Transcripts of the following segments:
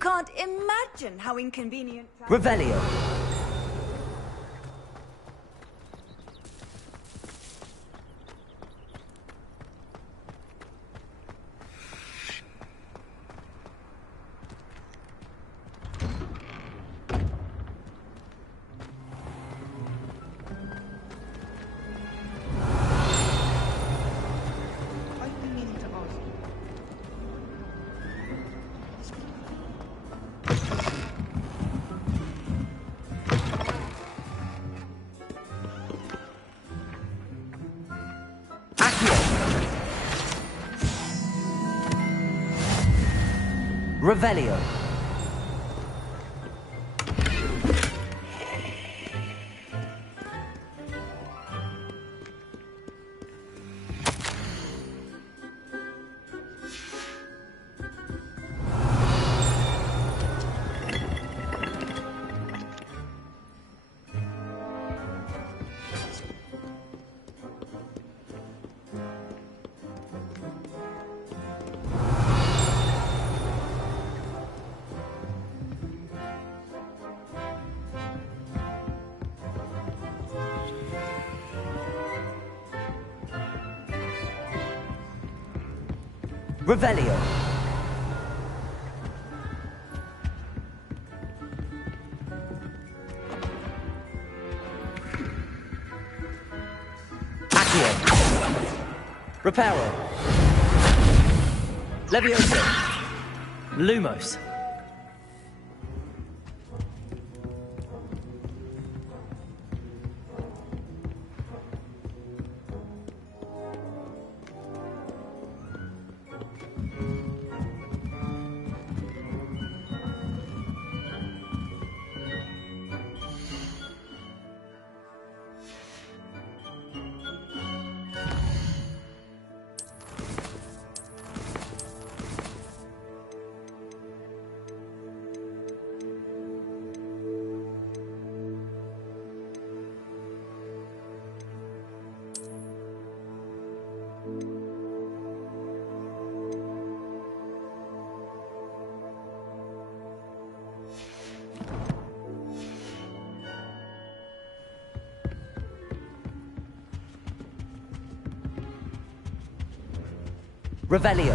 can't imagine how inconvenient... Revelio. Revelio. Revelio. Accio. Reparo. Levioso. Lumos. Revelio.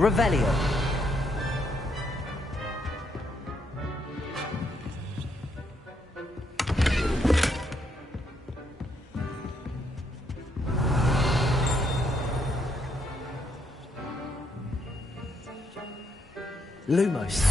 Revelio. Lumos.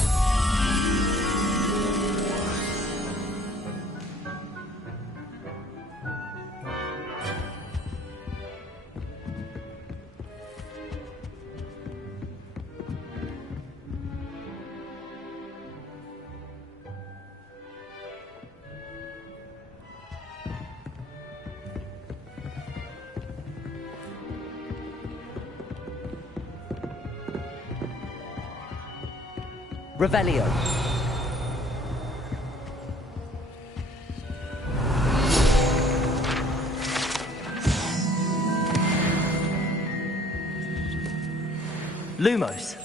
Revelio. Lumos.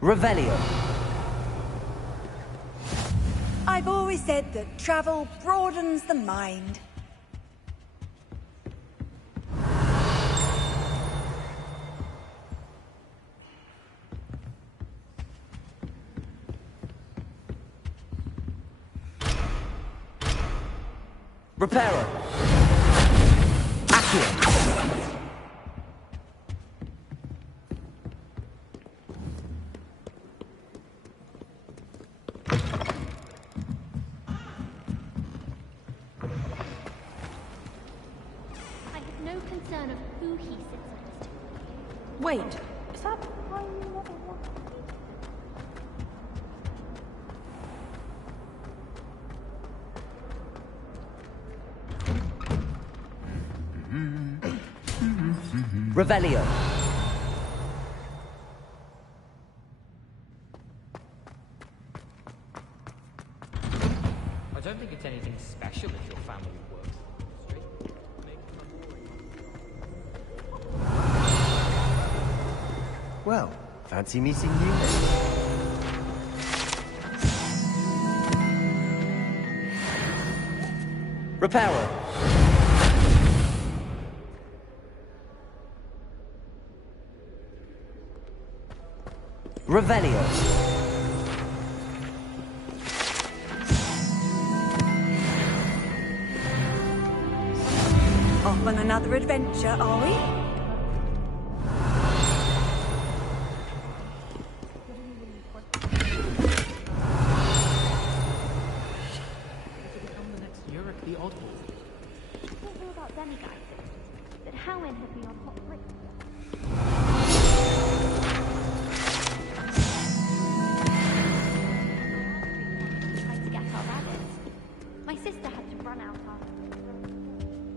Revelio. I've always said that travel broadens the mind. Reparo. Accio. Concern of who he sits at his table. Wait, is that why you never want? Revelio. I don't think it's anything special if your family works. Well, fancy meeting you then. Reparo. Revelio. Off on another adventure, are we?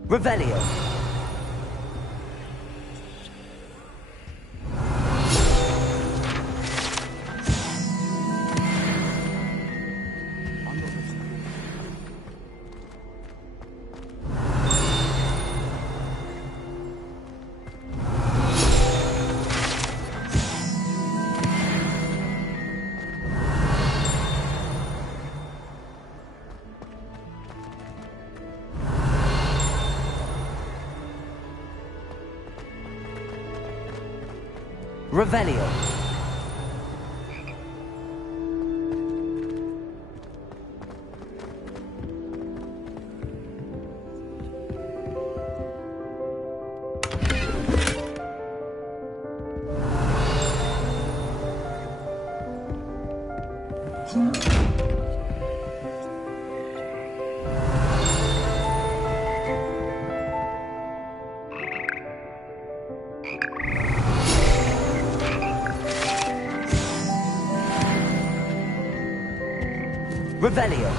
Revelio. Revelio. Revelio.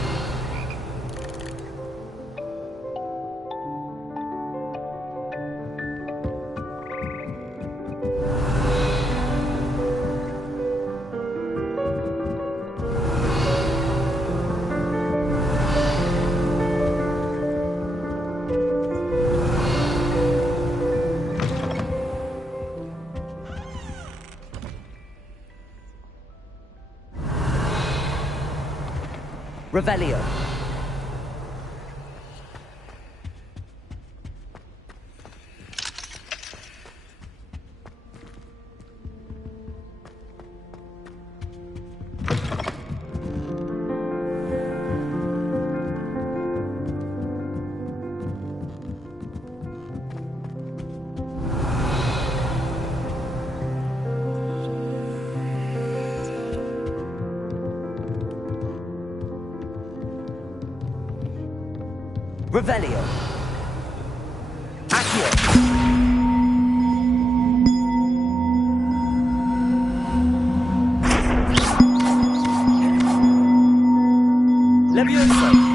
Revelio. Revelio. Accio. Levioso.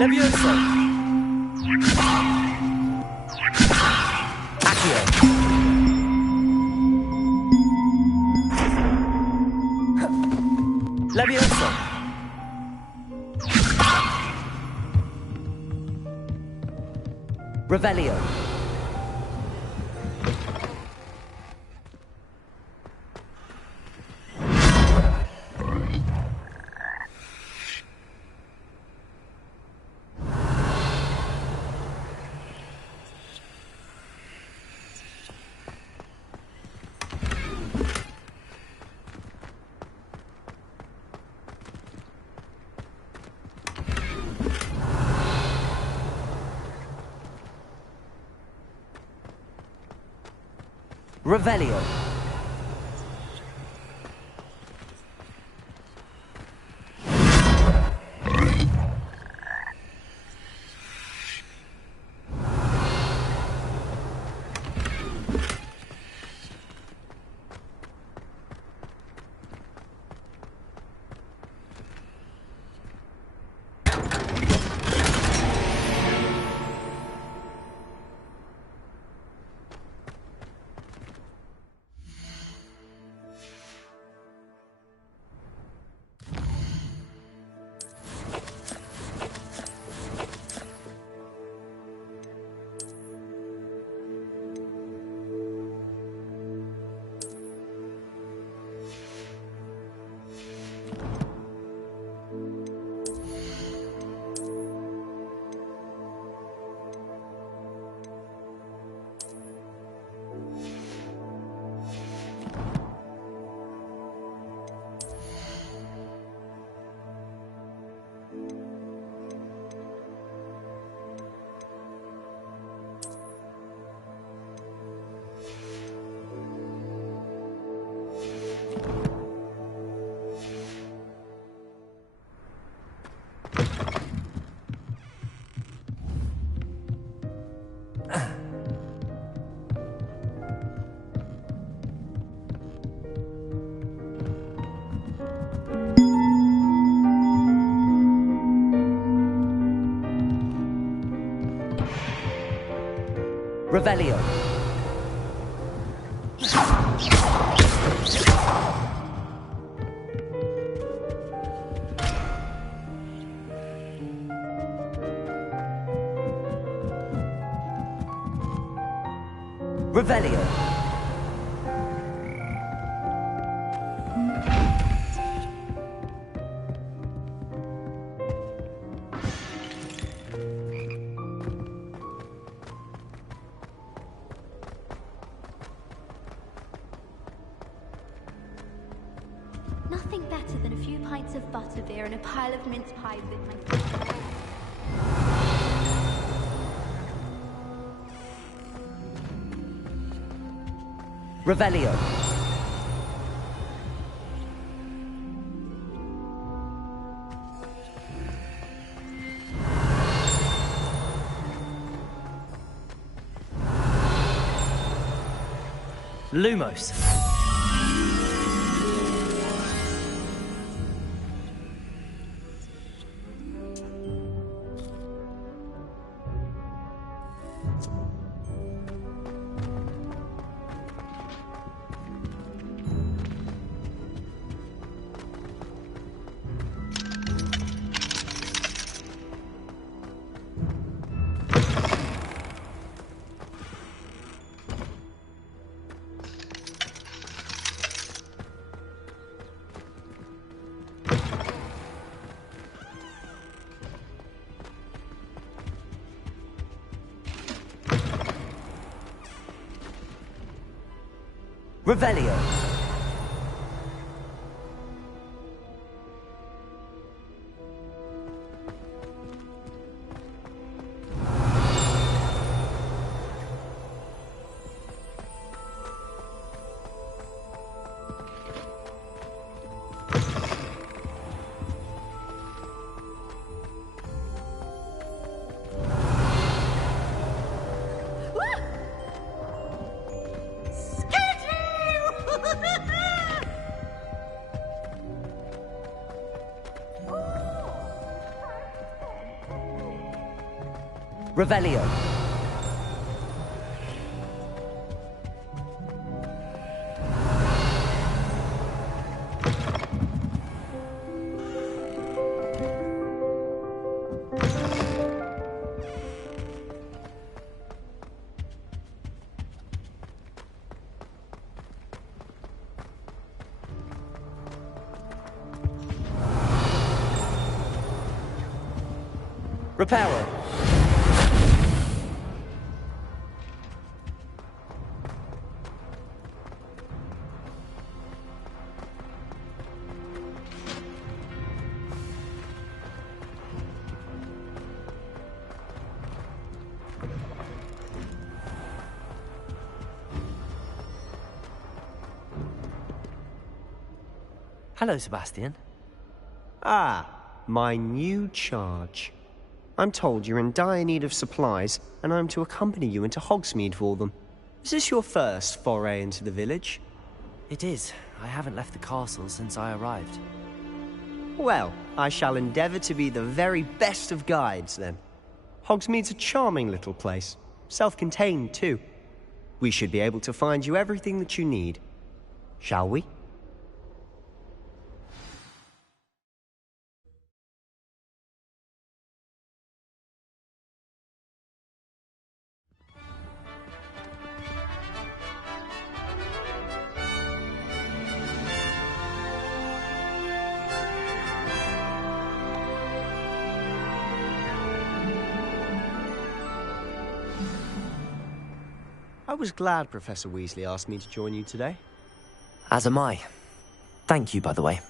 Levioso. Accio. Levioso. Revelio. Revelio. Revelio. Revelio. Nothing better than a few pints of butterbeer and a pile of mince pies with my friends. Revelio. Lumos. Revelio. Revelio. Reparo. Hello, Sebastian. Ah, my new charge. I'm told you're in dire need of supplies, and I'm to accompany you into Hogsmeade for them. Is this your first foray into the village? It is. I haven't left the castle since I arrived. Well, I shall endeavour to be the very best of guides, then. Hogsmeade's a charming little place. Self-contained, too. We should be able to find you everything that you need. Shall we? I was glad Professor Weasley asked me to join you today. As am I. Thank you, by the way.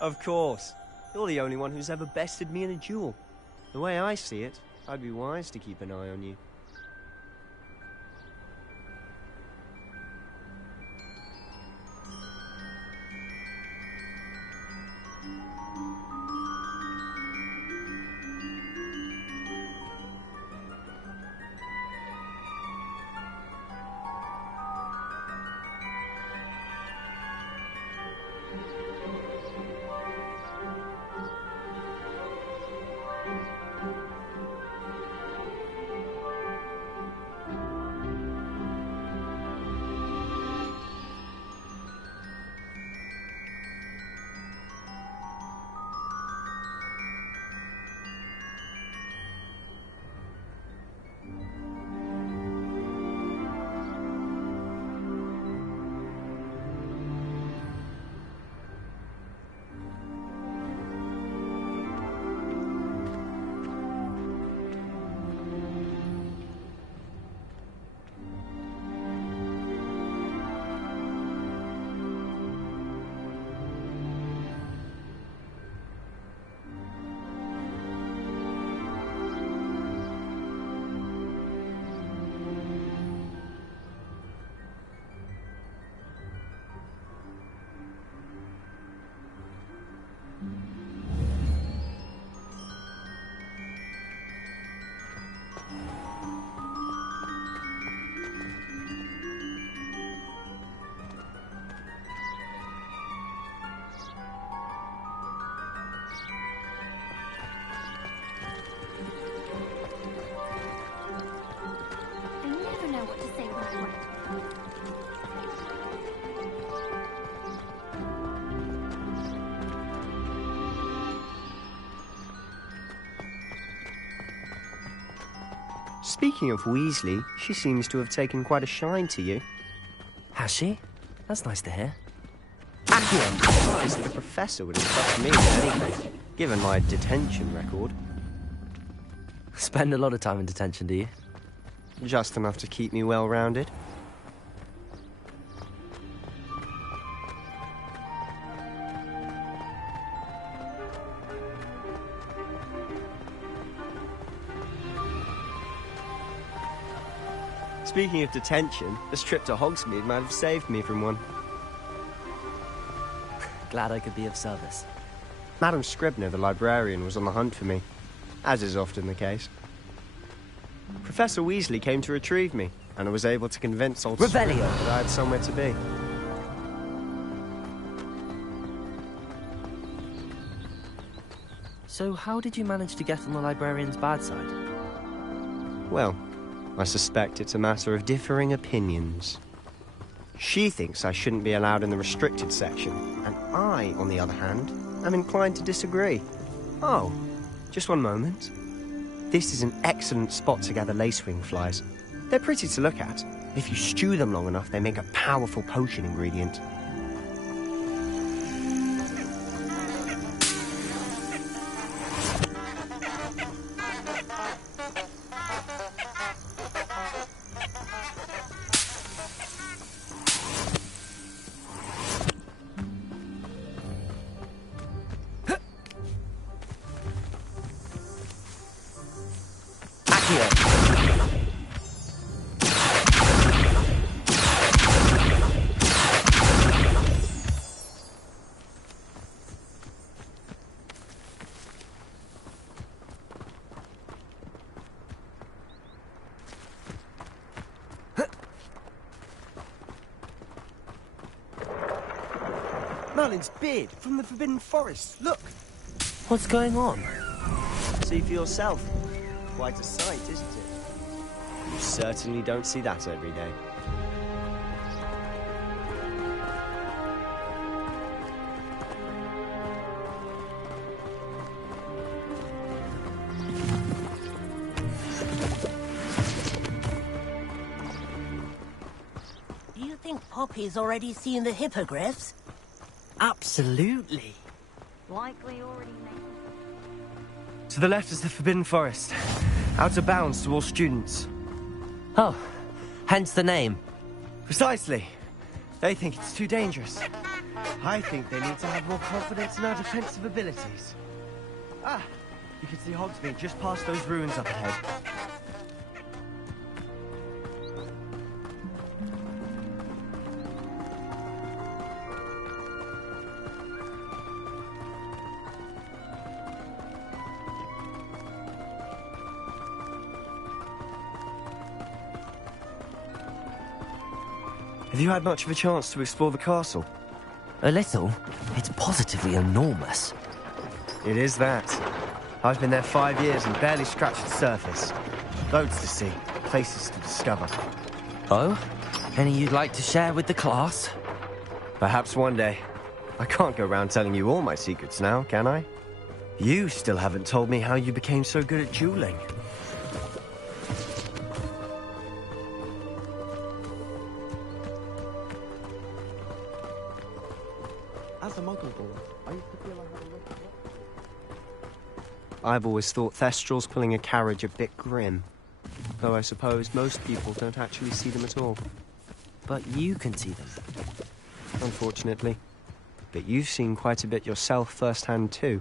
Of course. You're the only one who's ever bested me in a duel. The way I see it, I'd be wise to keep an eye on you. Speaking of Weasley, she seems to have taken quite a shine to you. Has she? That's nice to hear. Accio! I'm surprised the professor would have trusted me with anything, given my detention record. Spend a lot of time in detention, do you? Just enough to keep me well-rounded. Speaking of detention, this trip to Hogsmeade might have saved me from one. Glad I could be of service. Madam Scribner, the librarian, was on the hunt for me, as is often the case. Professor Weasley came to retrieve me, and I was able to convince old Revelio Scribner that I had somewhere to be. So how did you manage to get on the librarian's bad side? Well, I suspect it's a matter of differing opinions. She thinks I shouldn't be allowed in the restricted section, and I, on the other hand, am inclined to disagree. Oh, just one moment. This is an excellent spot to gather lacewing flies. They're pretty to look at. If you stew them long enough, they make a powerful potion ingredient. Merlin's beard from the Forbidden Forest. Look. What's going on? See for yourself. Quite a sight, isn't it? You certainly don't see that every day. Do you think Poppy's already seen the hippogriffs? Absolutely. Likely already made. To the left is the Forbidden Forest. Out of bounds to all students. Oh, hence the name. Precisely. They think it's too dangerous. I think they need to have more confidence in our defensive abilities. Ah, you can see Hogsmeade just past those ruins up ahead. Have you had much of a chance to explore the castle? A little. It's positively enormous. It is that. I've been there 5 years and barely scratched the surface. Loads to see, places to discover. Oh? Any you'd like to share with the class? Perhaps one day. I can't go around telling you all my secrets now, can I? You still haven't told me how you became so good at dueling. As a muggle boy, I used to feel I had a look at what... I've always thought Thestrals pulling a carriage a bit grim. Though I suppose most people don't actually see them at all. But you can see them. Unfortunately. But you've seen quite a bit yourself firsthand too.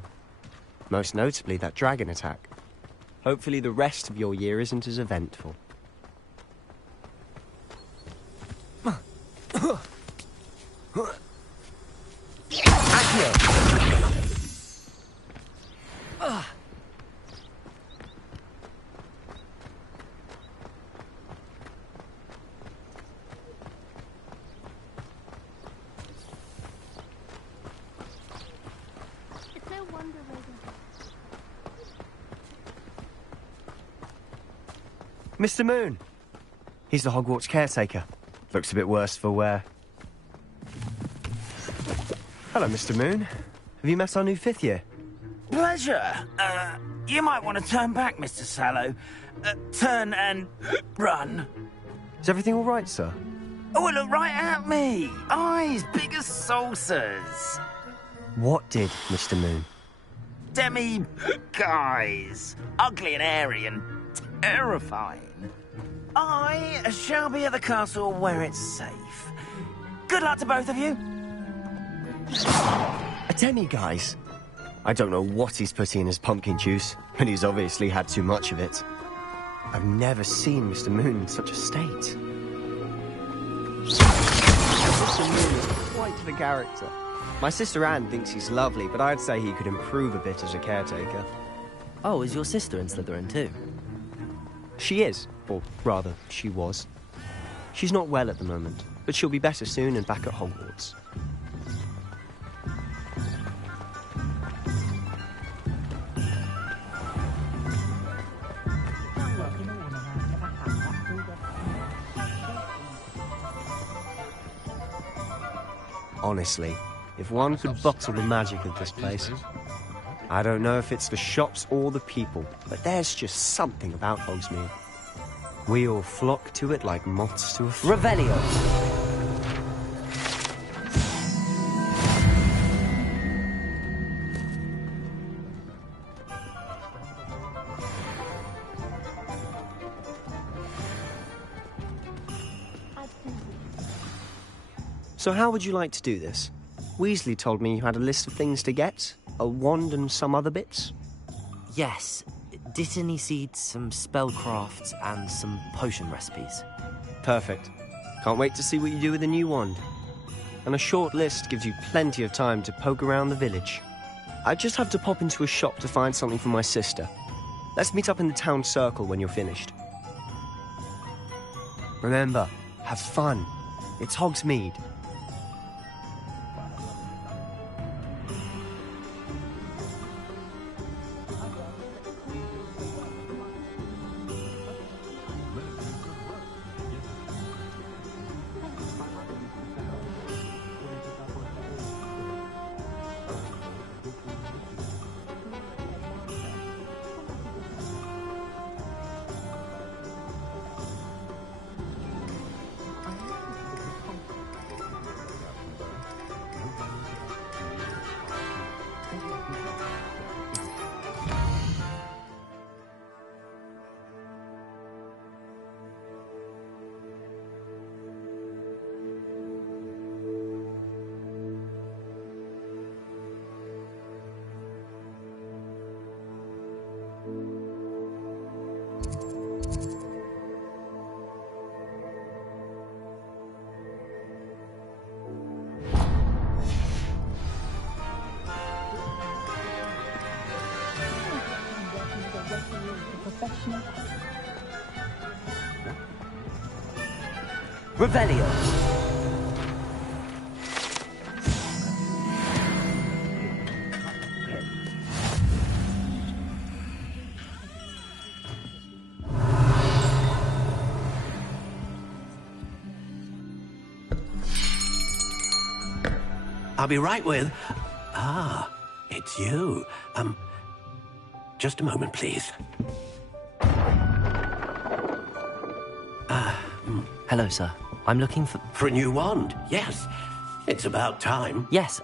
Most notably that dragon attack. Hopefully the rest of your year isn't as eventful. It's no wonder Mr. Moon! He's the Hogwarts caretaker. Looks a bit worse for wear. Hello, Mr. Moon. Have you met our new 5th year? Pleasure. You might want to turn back, Mr. Sallow. Turn and run. Is everything all right, sir? Oh, look right at me. Eyes big as saucers. What did, Mr. Moon? Demi-guys. Ugly and airy and terrifying. I shall be at the castle where it's safe. Good luck to both of you. A demi-guise? I don't know what he's putting in his pumpkin juice, but he's obviously had too much of it. I've never seen Mr. Moon in such a state. Mr. Moon is quite the character. My sister Anne thinks he's lovely, but I'd say he could improve a bit as a caretaker. Oh, is your sister in Slytherin too? She is, or rather, she was. She's not well at the moment, but she'll be better soon and back at Hogwarts. Honestly, if one could bottle the magic of this place. I don't know if it's the shops or the people, but there's just something about Hogsmeade. We all flock to it like moths to a flame. Revelio! So how would you like to do this? Weasley told me you had a list of things to get, a wand and some other bits. Yes. Dittany seeds, some spellcrafts, and some potion recipes. Perfect. Can't wait to see what you do with the new wand. And a short list gives you plenty of time to poke around the village. I just have to pop into a shop to find something for my sister. Let's meet up in the town circle when you're finished. Remember, have fun. It's Hogsmeade. Revelio! I'll be right with... Ah, it's you. Just a moment, please. Hello, sir. I'm looking for... For a new wand, yes. It's about time. Yes,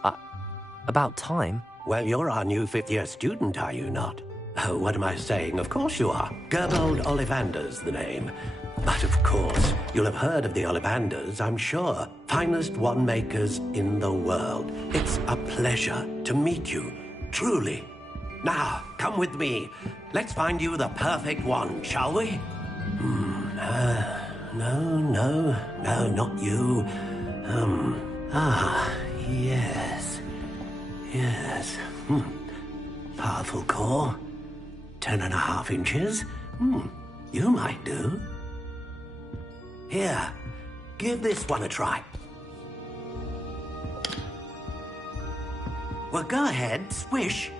about time. Well, you're our new fifth-year student, are you not? Oh, what am I saying? Of course you are. Gerbold Ollivander's the name. But of course, you'll have heard of the Ollivanders, I'm sure. Finest wand makers in the world. It's a pleasure to meet you, truly. Now, come with me. Let's find you the perfect wand, shall we? No, not you. Yes. Powerful core. 10.5 inches. You might do. Here, give this one a try. Well, go ahead, swish.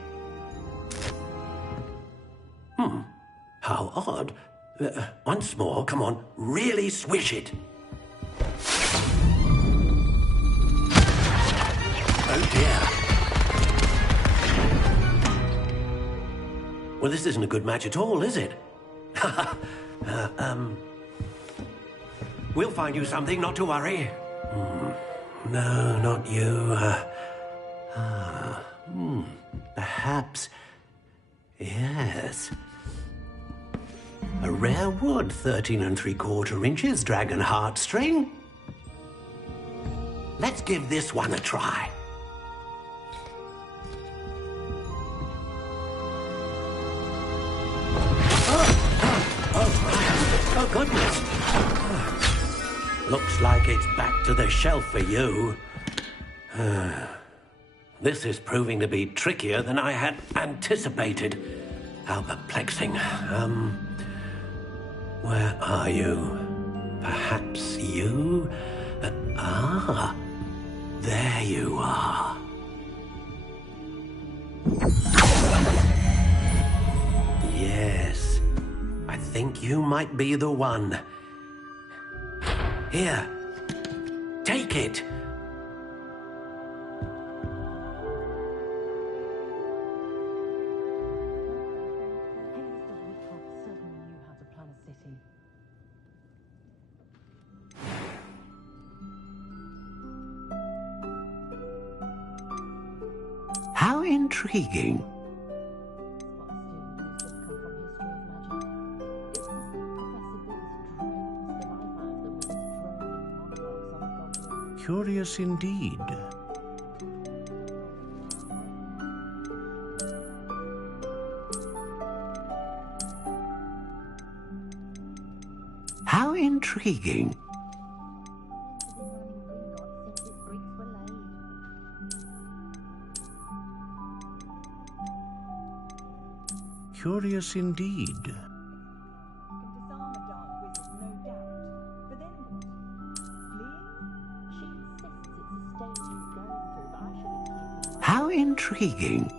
How odd. Once more, come on, really swish it. Oh dear. Well, this isn't a good match at all, is it? We'll find you something, not to worry. No, not you. Perhaps... Yes. A rare wood, 13 3/4 inches, dragon heartstring. Let's give this one a try. Oh, goodness. Looks like it's back to the shelf for you. This is proving to be trickier than I had anticipated. How perplexing. Where are you? Perhaps you? There you are. Yes, I think you might be the one. Here, take it. intriguing. Curious indeed. How intriguing. Curious indeed. How intriguing.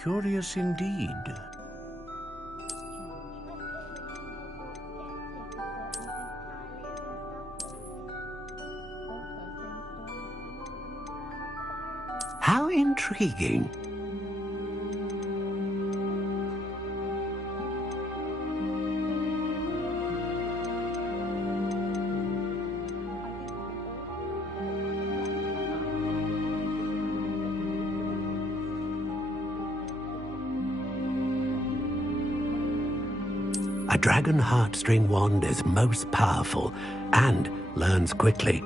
Curious indeed. How intriguing. A dragon heartstring wand is most powerful and learns quickly.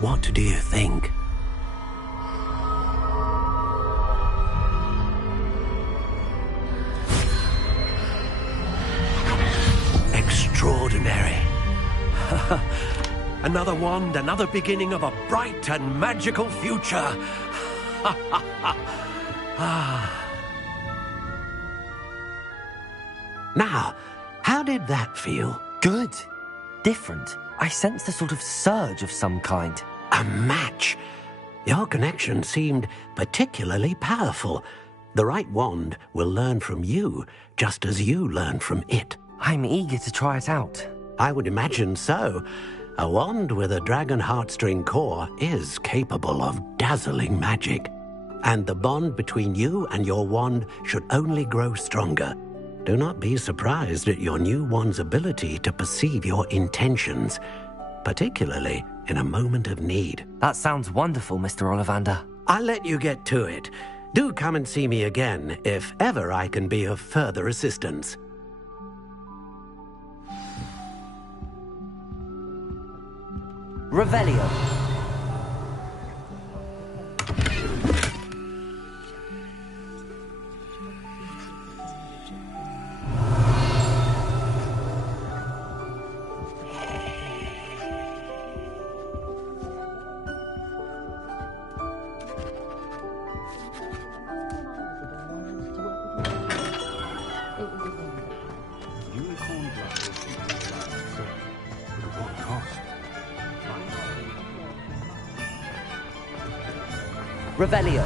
What do you think? Extraordinary. Another wand, another beginning of a bright and magical future. Now, how did that feel? Good. Different. I sensed a sort of surge of some kind. A match. Your connection seemed particularly powerful. The right wand will learn from you, just as you learn from it. I'm eager to try it out. I would imagine so. A wand with a dragon heartstring core is capable of dazzling magic. And the bond between you and your wand should only grow stronger. Do not be surprised at your new wand's ability to perceive your intentions, particularly in a moment of need. That sounds wonderful, Mr. Ollivander. I'll let you get to it. Do come and see me again if ever I can be of further assistance. Revelio. Revelio.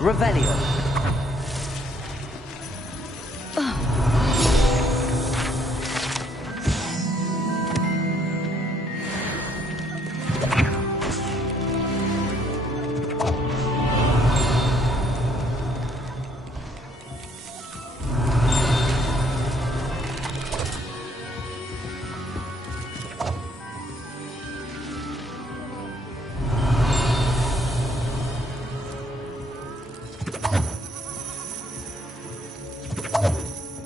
Revelio.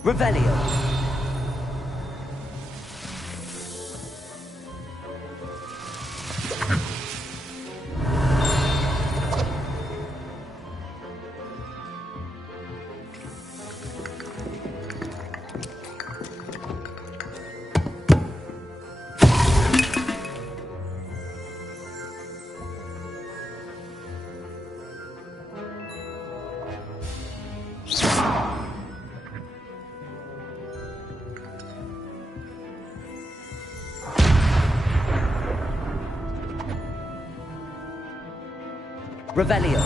Revelio. Revelio.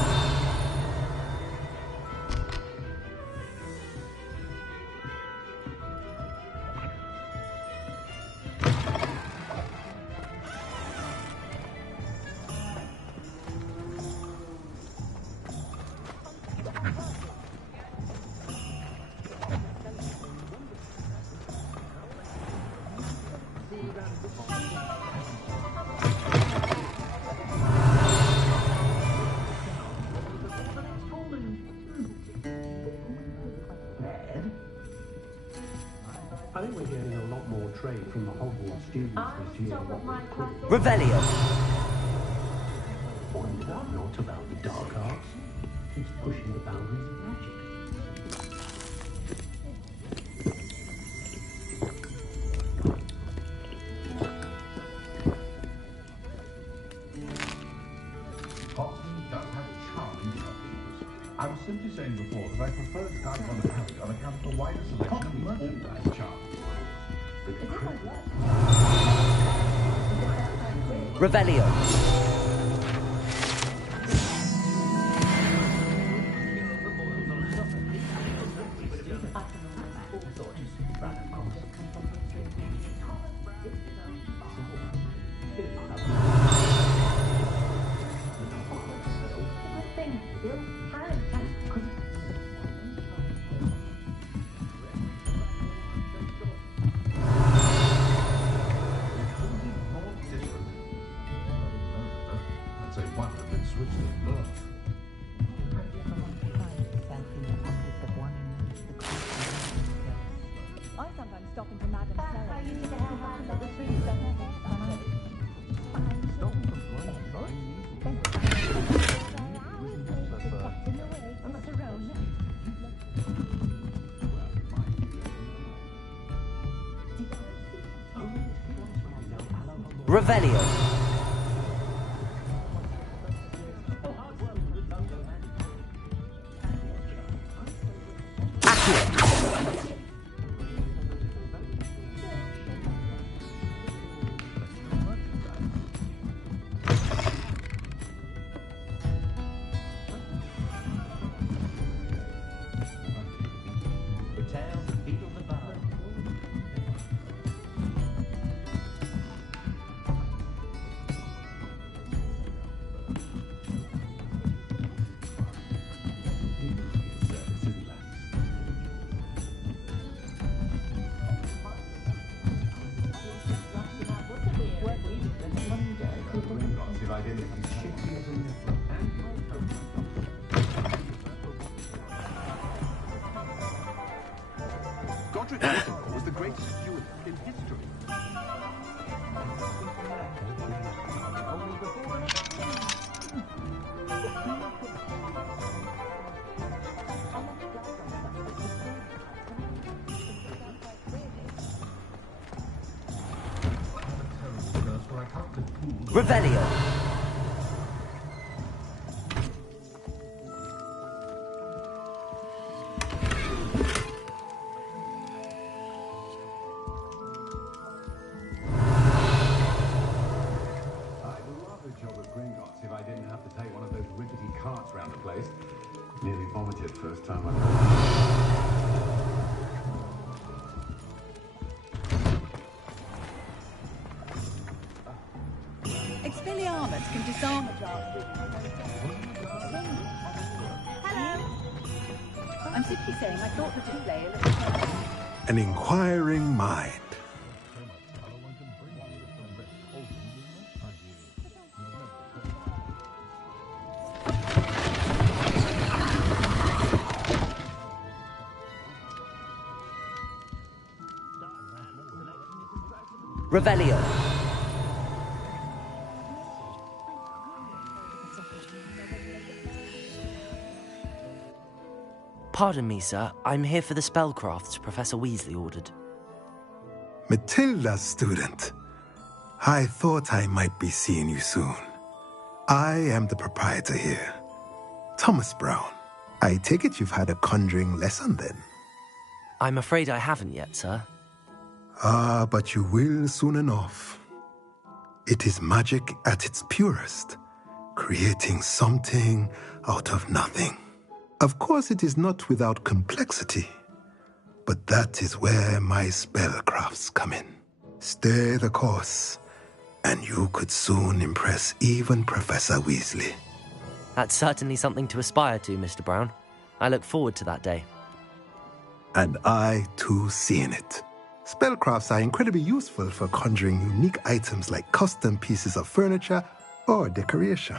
I think we're getting a lot more trade from the Hogwarts students this year. Revelio. Find out a lot about the dark arts. It's pushing the boundaries of magic. Hogwarts does have charming costumes. I was simply saying before that I prefer Sky on Harry on account of the wider selection of merchandise charms. Revelio. Revelio. Was the greatest steward in history. Revelio. If I didn't have to take one of those rickety carts round the place. Nearly vomited first time I Expelliarmus can disarm a blast. Hello. I'm simply saying I thought the display a little... An inquiring mind. Revelio. Pardon me, sir. I'm here for the spellcrafts Professor Weasley ordered. Matilda, student. I thought I might be seeing you soon. I am the proprietor here, Thomas Brown. I take it you've had a conjuring lesson then? I'm afraid I haven't yet, sir. Ah, but you will soon enough. It is magic at its purest, creating something out of nothing. Of course, it is not without complexity, but that is where my spellcrafts come in. Stay the course, and you could soon impress even Professor Weasley. That's certainly something to aspire to, Mr. Brown. I look forward to that day. And I, too, see in it. Spellcrafts are incredibly useful for conjuring unique items like custom pieces of furniture or decoration.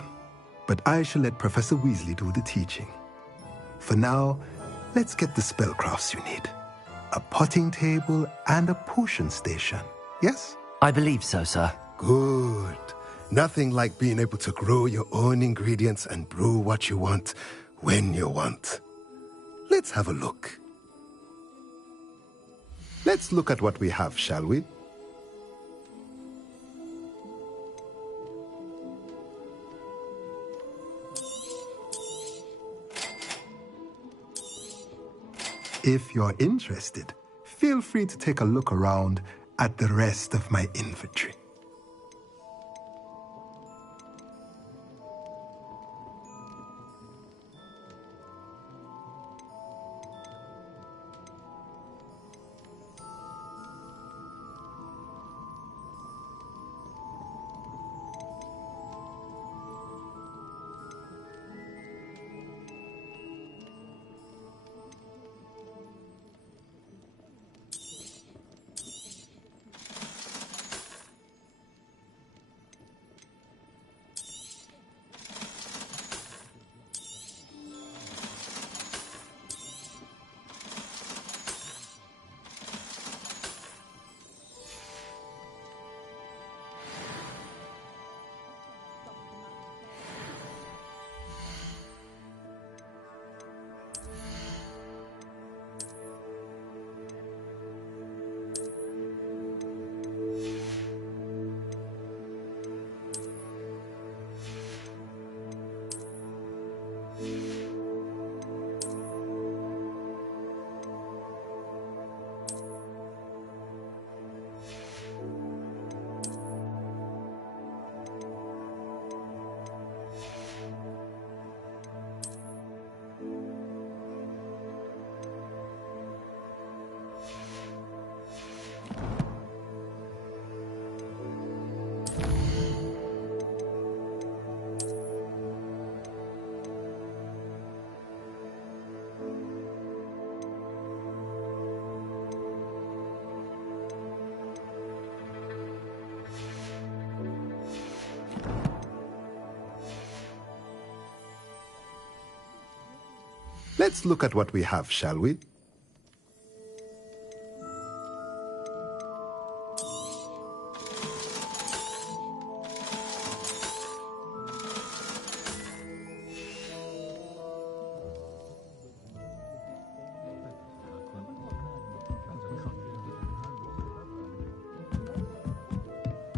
But I shall let Professor Weasley do the teaching. For now, let's get the spellcrafts you need. A potting table and a potion station, yes? I believe so, sir. Good. Nothing like being able to grow your own ingredients and brew what you want when you want. Let's have a look. Let's look at what we have, shall we? If you're interested, feel free to take a look around at the rest of my inventory. Let's look at what we have, shall we?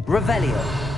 Revelio.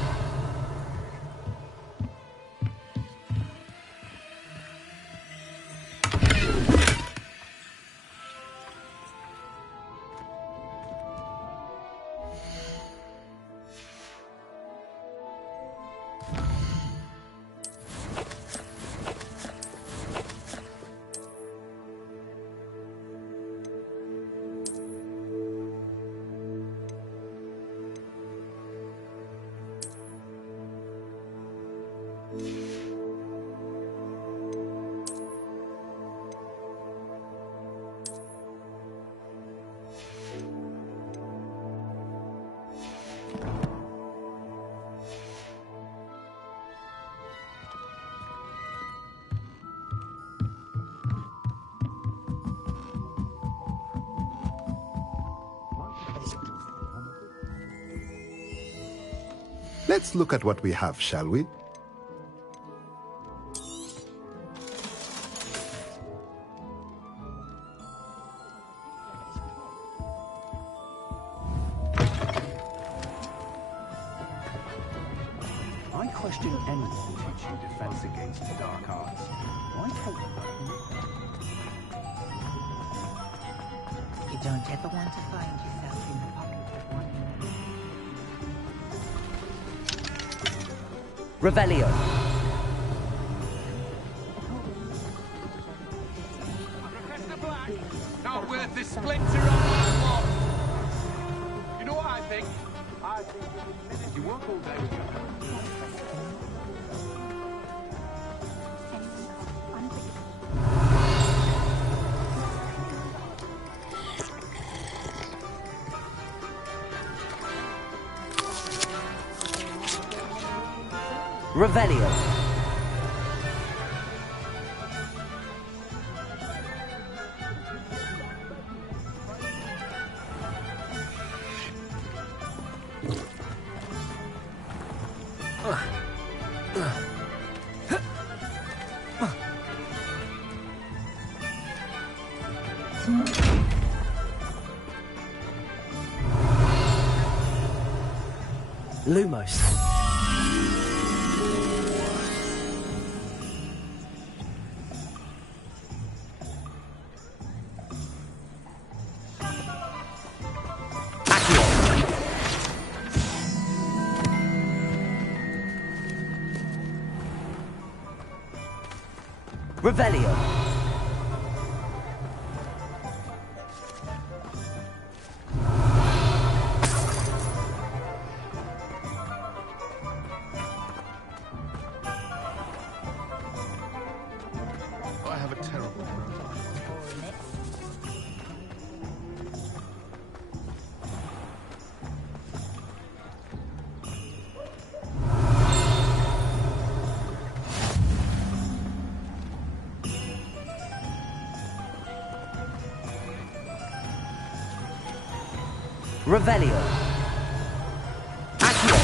Let's look at what we have, shall we? I question anyone teaching defense against the dark arts. Why take You don't ever want to find yourself in the pocket of one. Revelio. Not worth this splinter on. You know what I think? I think you work all day with your Revelio. Lumos. Revelio. I have a terrible Revelio. Accio.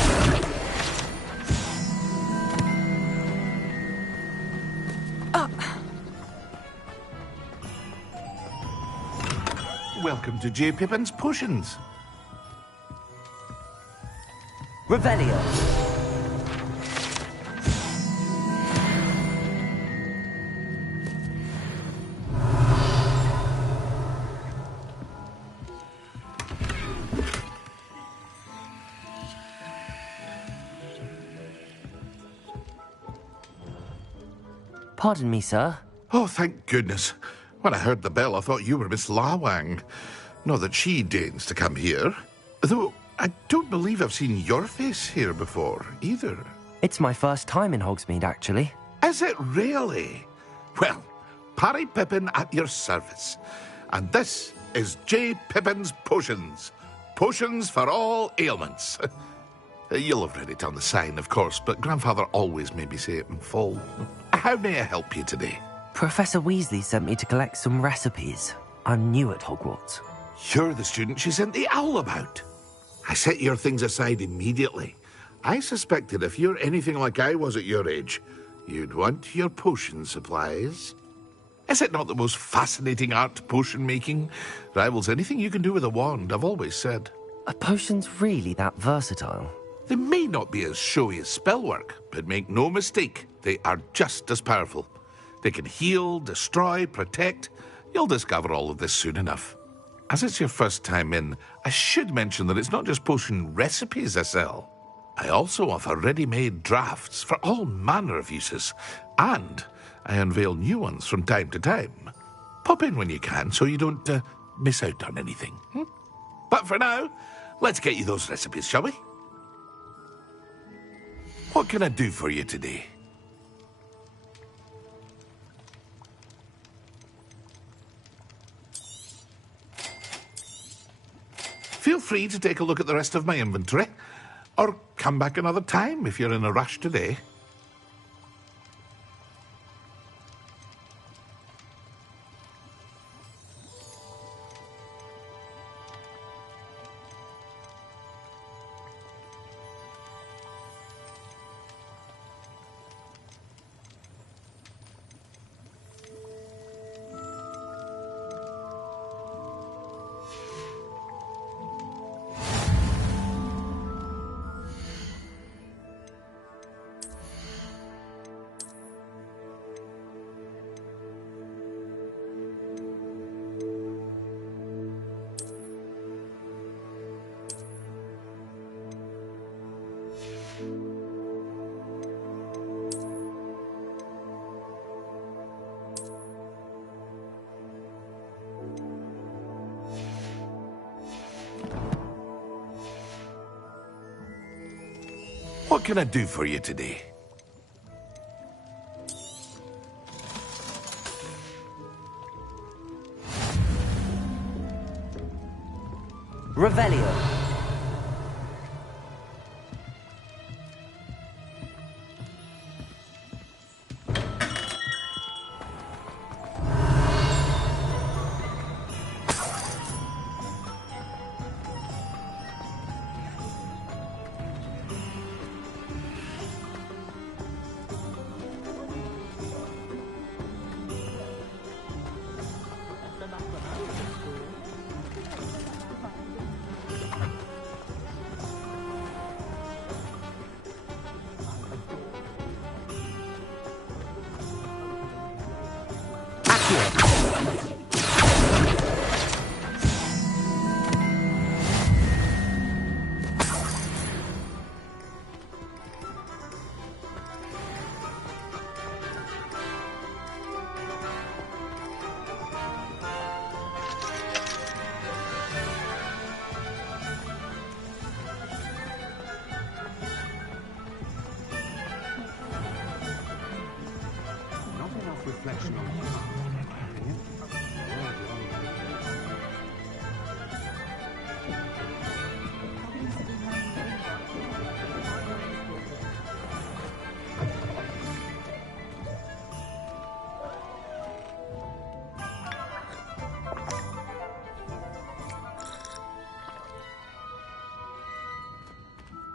Welcome to J. Pippin's Potions. Revelio. Pardon me, sir. Oh, thank goodness. When I heard the bell, I thought you were Miss Lawang. Not that she deigns to come here. Though I don't believe I've seen your face here before, either. It's my first time in Hogsmeade, actually. Is it really? Well, Parry Pippin at your service. And this is J. Pippin's Potions. Potions for all ailments. You'll have read it on the sign, of course, but Grandfather always made me say it in full. How may I help you today? Professor Weasley sent me to collect some recipes. I'm new at Hogwarts. You're the student she sent the owl about. I set your things aside immediately. I suspected if you're anything like I was at your age, you'd want your potion supplies. Is it not the most fascinating art, potion making? Rivals anything you can do with a wand, I've always said. Are potions really that versatile? They may not be as showy as spellwork, but make no mistake, they are just as powerful. They can heal, destroy, protect. You'll discover all of this soon enough. As it's your first time in, I should mention that it's not just potion recipes I sell. I also offer ready-made drafts for all manner of uses, and I unveil new ones from time to time. Pop in when you can so you don't miss out on anything. But for now, let's get you those recipes, shall we? What can I do for you today? Feel free to take a look at the rest of my inventory, or come back another time if you're in a rush today. can I do for you today? Revelio.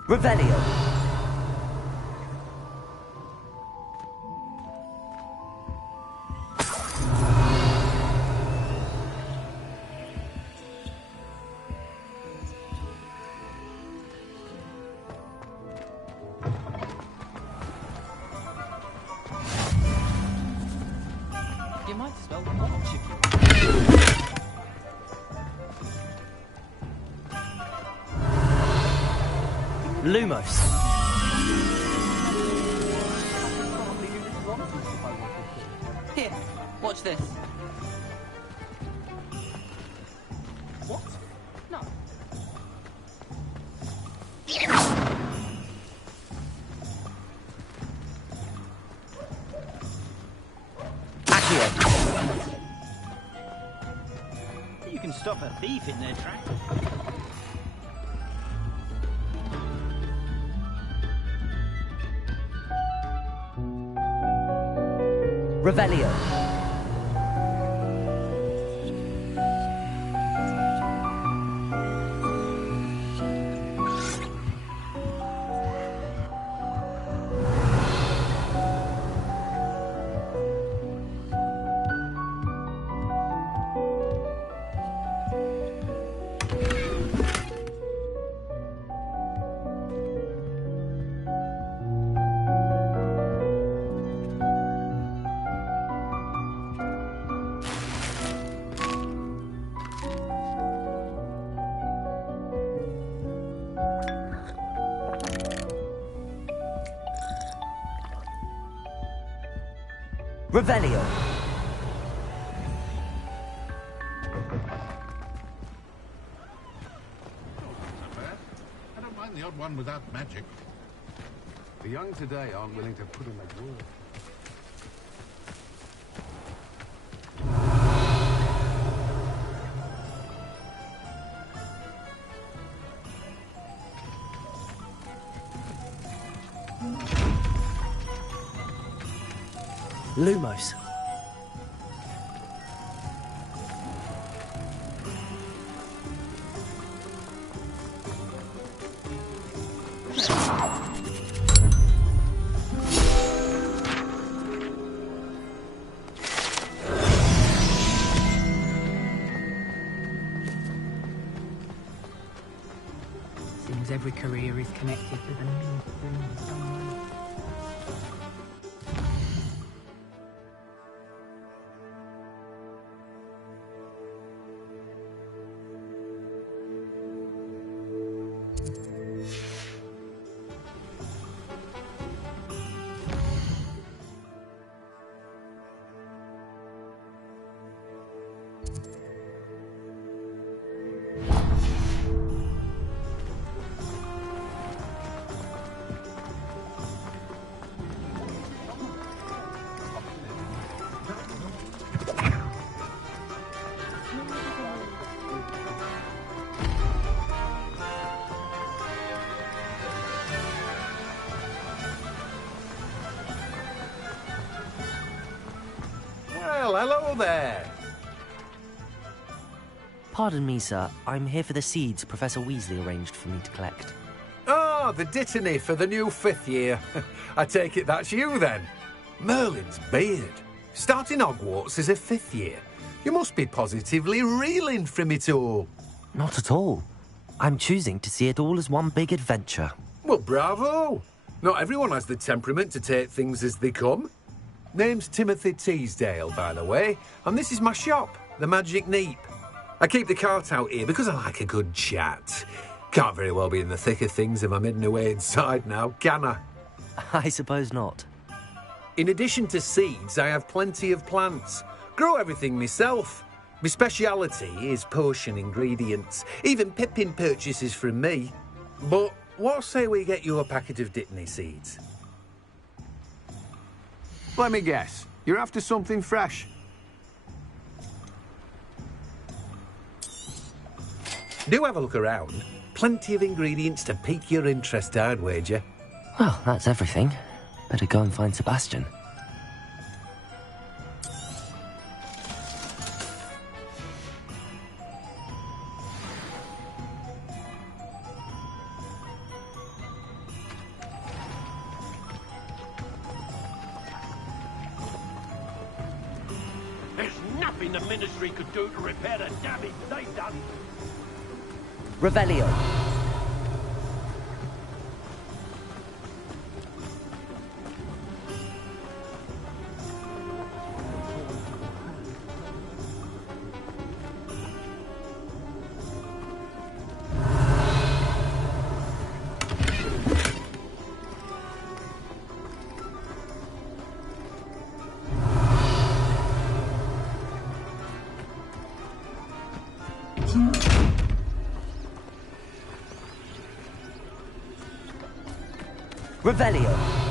Revelio. You might as well watch if you want. Lumos. Here, watch this. What? No. You can stop a thief in their tracks. Revelio. Revelio. I don't mind the odd one without magic. The young today aren't willing to put in the work. Lumos. Seems every career is connected with a mean thing in some way. Well, hello there. Pardon me, sir. I'm here for the seeds Professor Weasley arranged for me to collect. Oh, the dittany for the new 5th year. I take it that's you, then. Merlin's beard. Starting Hogwarts as a 5th year. You must be positively reeling from it all. Not at all. I'm choosing to see it all as one big adventure. Well, bravo. Not everyone has the temperament to take things as they come. Name's Timothy Teasdale, by the way, and this is my shop, the Magic Neep. I keep the cart out here because I like a good chat. Can't very well be in the thick of things if I'm hidden away inside now, can I? I suppose not. In addition to seeds, I have plenty of plants. Grow everything myself. My speciality is potion ingredients. Even Pippin purchases from me. But what say we get you a packet of dittany seeds? Let me guess. You're after something fresh. Do have a look around. Plenty of ingredients to pique your interest, I'd wager. Well, that's everything. Better go and find Sebastian. There's nothing the Ministry could do to repair the damage they've done. Revelio. Revelio.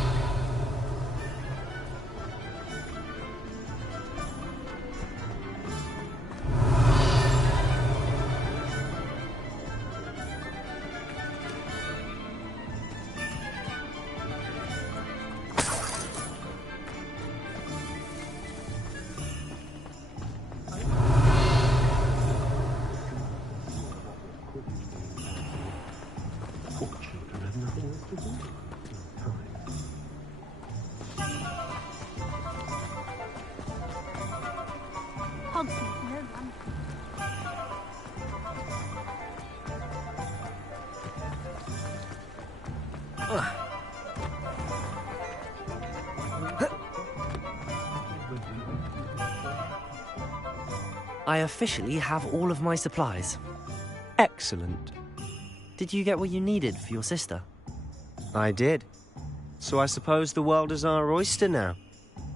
I officially have all of my supplies. Excellent. Did you get what you needed for your sister? I did. So I suppose the world is our oyster now.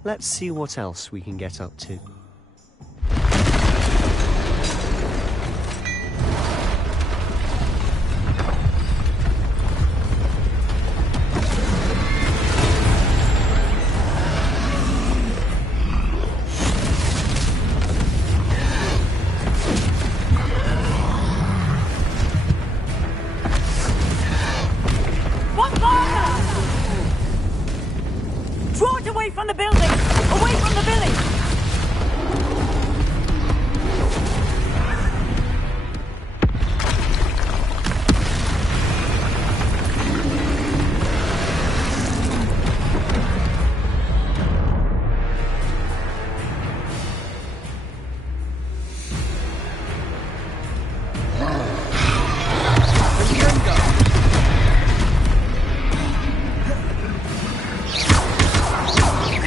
Let's see what else we can get up to. Draw it away from the building! Away from the village!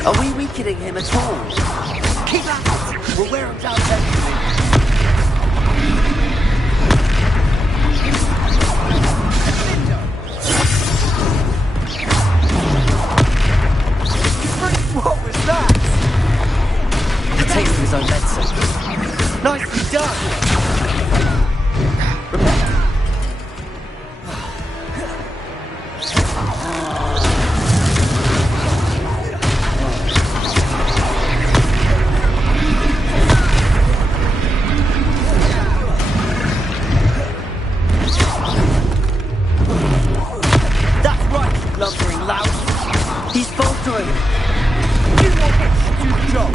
Are we weakening him at all? Keep at it! We'll wear him down everything. What was that? A taste of his own medicine. Nicely done! Lumbering loud. He's faltering. You want to do the job.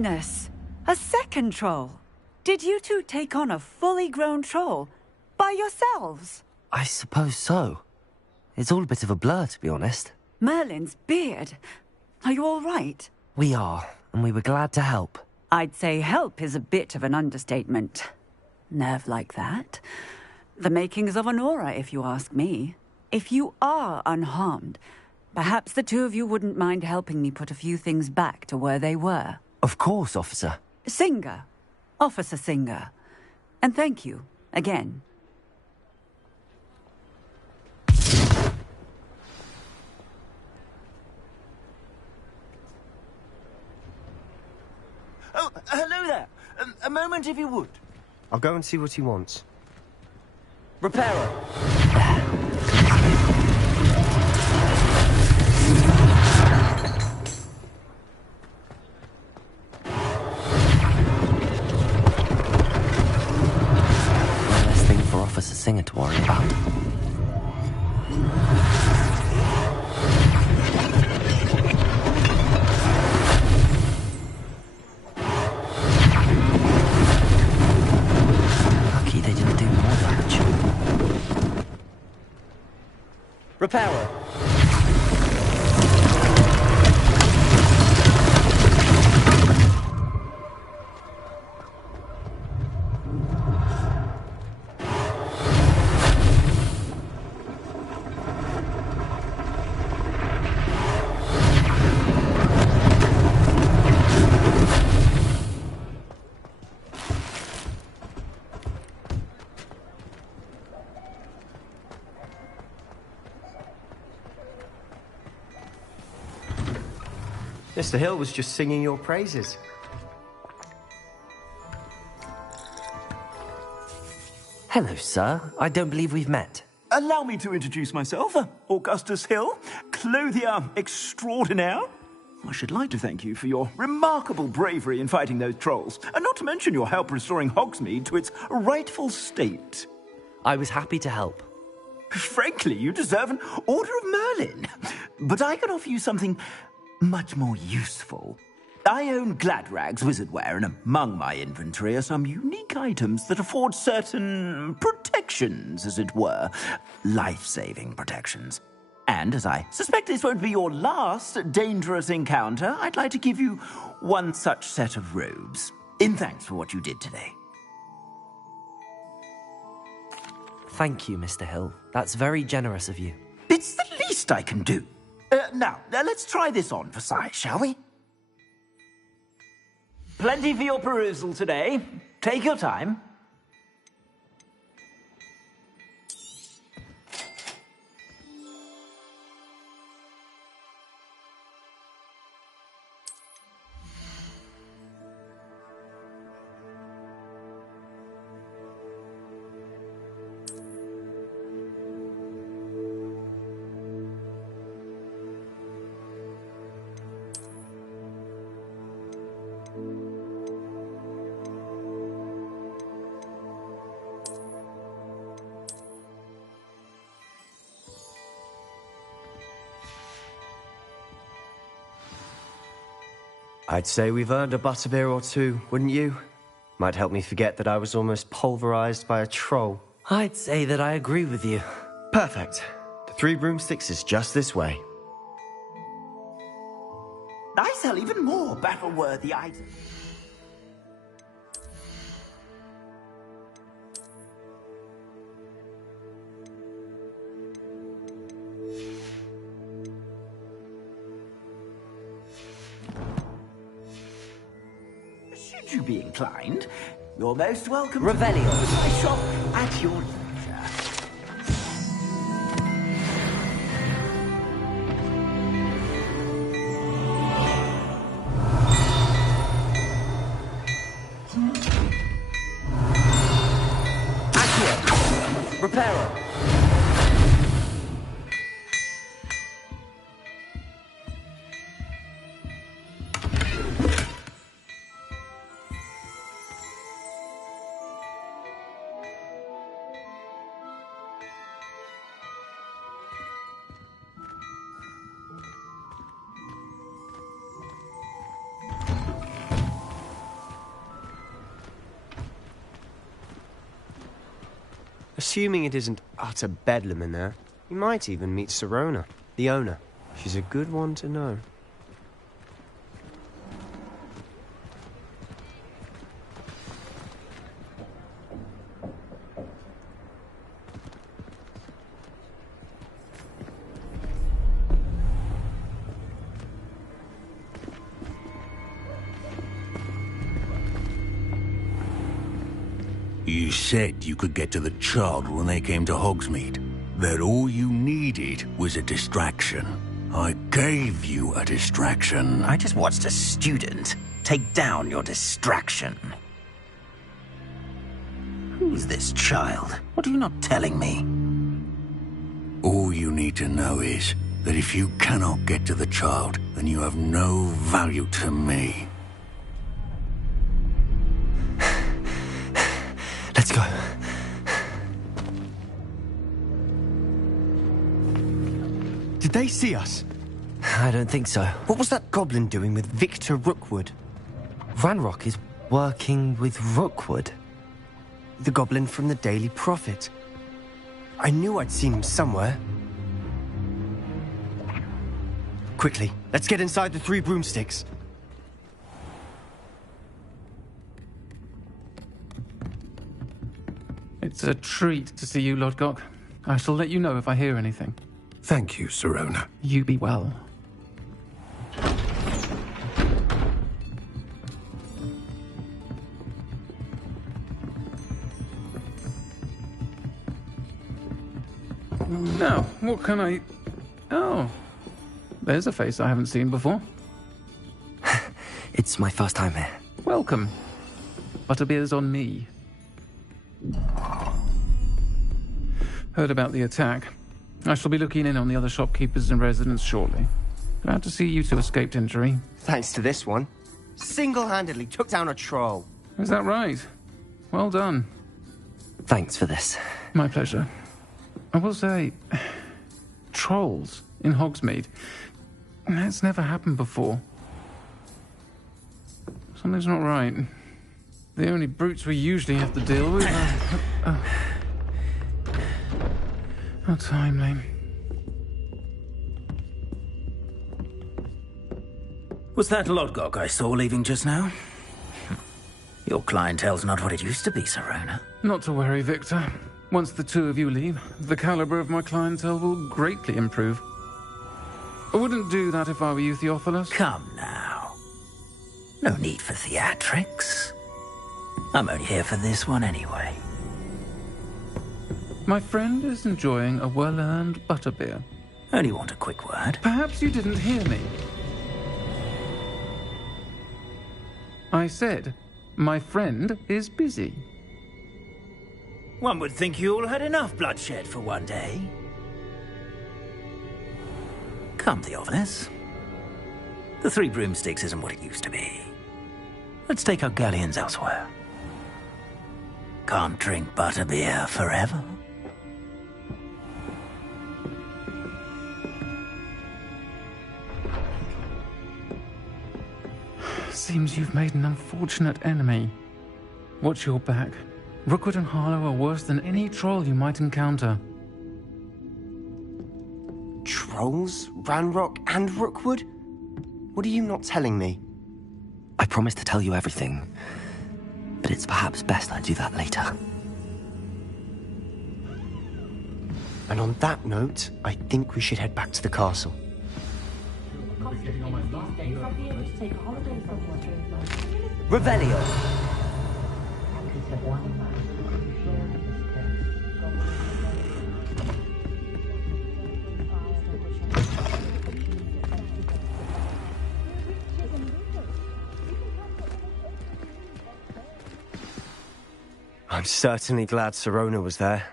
goodness! A second troll! Did you two take on a fully grown troll? By yourselves? I suppose so. It's all a bit of a blur, to be honest. Merlin's beard. Are you all right? We are, and we were glad to help. I'd say help is a bit of an understatement. Nerve like that. The makings of an aura, if you ask me. If you are unharmed, perhaps the two of you wouldn't mind helping me put a few things back to where they were. Of course, officer. Singer. Officer Singer. And thank you, again. Oh, hello there. A moment, if you would. I'll go and see what he wants. Repairer. One less thing for Officer Singer to worry about. Lucky they didn't do more damage. Repairer. Mr. Hill was just singing your praises. Hello, sir. I don't believe we've met. Allow me to introduce myself, Augustus Hill, clothier extraordinaire. I should like to thank you for your remarkable bravery in fighting those trolls, and not to mention your help restoring Hogsmeade to its rightful state. I was happy to help. Frankly, you deserve an Order of Merlin. But I can offer you something much more useful. I own Gladrag's wizardware, and among my inventory are some unique items that afford certain protections, as it were. Life-saving protections. And as I suspect this won't be your last dangerous encounter, I'd like to give you one such set of robes, in thanks for what you did today. Thank you, Mr. Hill. That's very generous of you. It's the least I can do. Now, let's try this on for size, shall we? Plenty for your perusal today. Take your time. I'd say we've earned a butterbeer or two, wouldn't you? Might help me forget that I was almost pulverized by a troll. I'd say that I agree with you. Perfect. The Three Broomsticks is just this way. I sell even more battle-worthy items. Should you be inclined, you're most welcome Revelio. to my shop at your leisure. Accio. Repairer. Assuming it isn't utter bedlam in there, you might even meet Sirona, the owner. She's a good one to know. You said you could get to the child when they came to Hogsmeade. That all you needed was a distraction. I gave you a distraction. I just watched a student take down your distraction. Who's this child? What are you not telling me? All you need to know is that if you cannot get to the child, then you have no value to me. Let's go. Did they see us? I don't think so. What was that goblin doing with Victor Rookwood? Ranrock is working with Rookwood. The goblin from the Daily Prophet. I knew I'd seen him somewhere. Quickly, let's get inside the 3 broomsticks. It's a treat to see you, Lodgok. I shall let you know if I hear anything. Thank you, Sirona. You be well. Now, what can I... Oh, there's a face I haven't seen before. It's my first time here. Welcome. Butterbeer's on me. Heard about the attack. I shall be looking in on the other shopkeepers and residents shortly. Glad to see you two escaped injury. Thanks to this one. Single-handedly took down a troll. Is that right? Well done. Thanks for this. My pleasure. I will say, trolls in Hogsmeade. That's never happened before. Something's not right. The only brutes we usually have to deal with are... How timely. Was that Lodgok I saw leaving just now? Your clientele's not what it used to be, Sirona. Not to worry, Victor. Once the 2 of you leave, the caliber of my clientele will greatly improve. I wouldn't do that if I were you, Theophilus. Come now. No need for theatrics. I'm only here for this one anyway. My friend is enjoying a well-earned butterbeer. Only want a quick word. Perhaps you didn't hear me. I said, my friend is busy. One would think you all had enough bloodshed for one day. Come, Theophilus. The 3 broomsticks isn't what it used to be. Let's take our galleons elsewhere. Can't drink butterbeer forever. Seems you've made an unfortunate enemy. Watch your back. Rookwood and Harlow are worse than any troll you might encounter. Trolls? Ranrock and Rookwood? What are you not telling me? I promised to tell you everything, but it's perhaps best I do that later. And on that note, I think we should head back to the castle. Revelio! I'm certainly glad Sirona was there.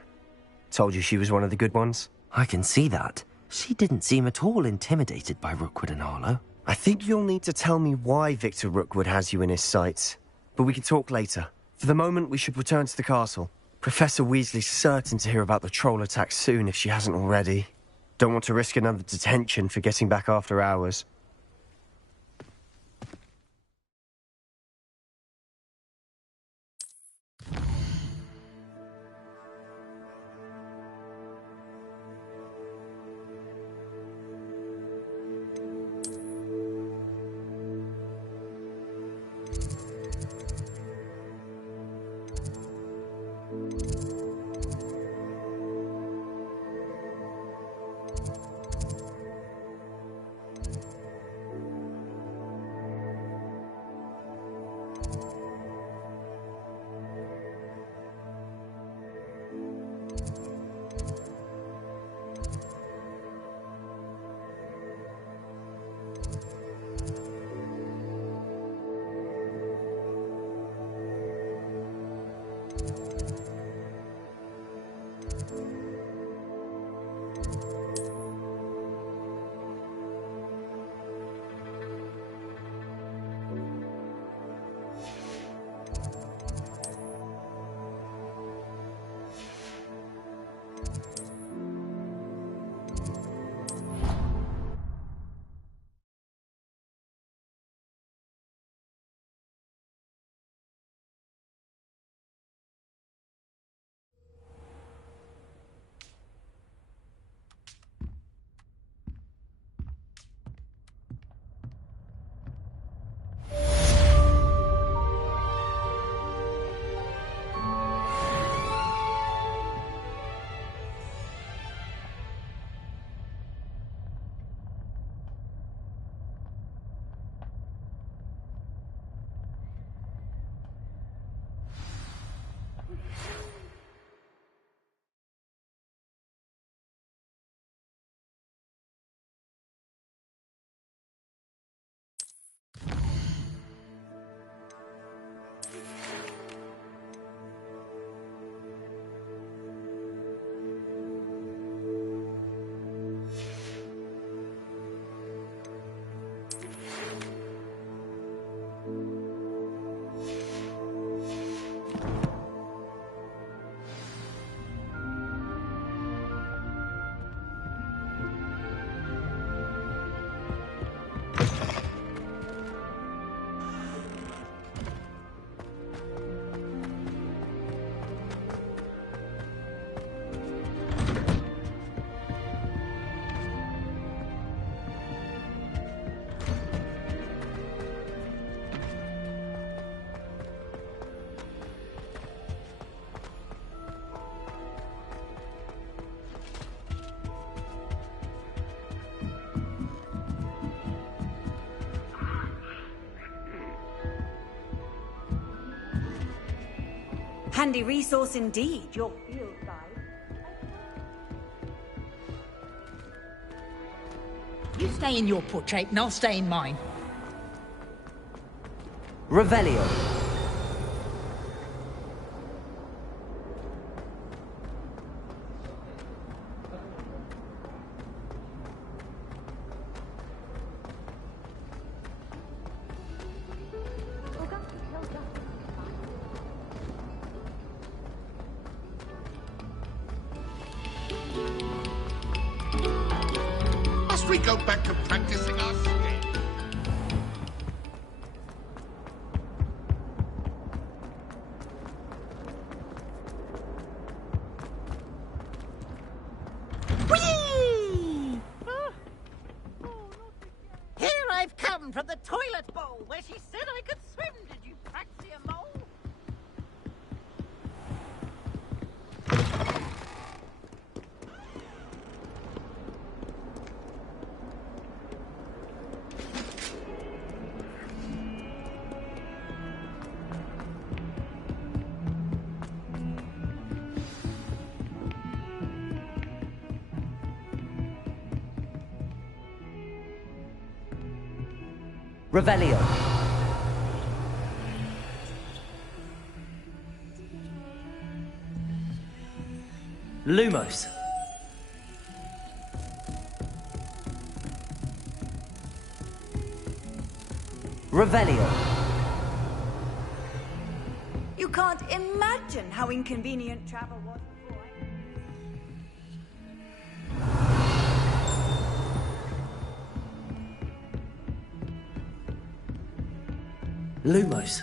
Told you she was one of the good ones. I can see that. She didn't seem at all intimidated by Rookwood and Harlow. I think you'll need to tell me why Victor Rookwood has you in his sights. But we can talk later. For the moment, we should return to the castle. Professor Weasley's certain to hear about the troll attack soon if she hasn't already. Don't want to risk another detention for getting back after hours. Handy resource indeed, your field guide. You stay in your portrait and I'll stay in mine. Revelio. Must we go back to practicing our skill? Whee! Here I've come from the toilet bowl where she said I could swim. Did you practice your mole? Revelio. Lumos. Revelio. You can't imagine how inconvenient travel was before Lumos.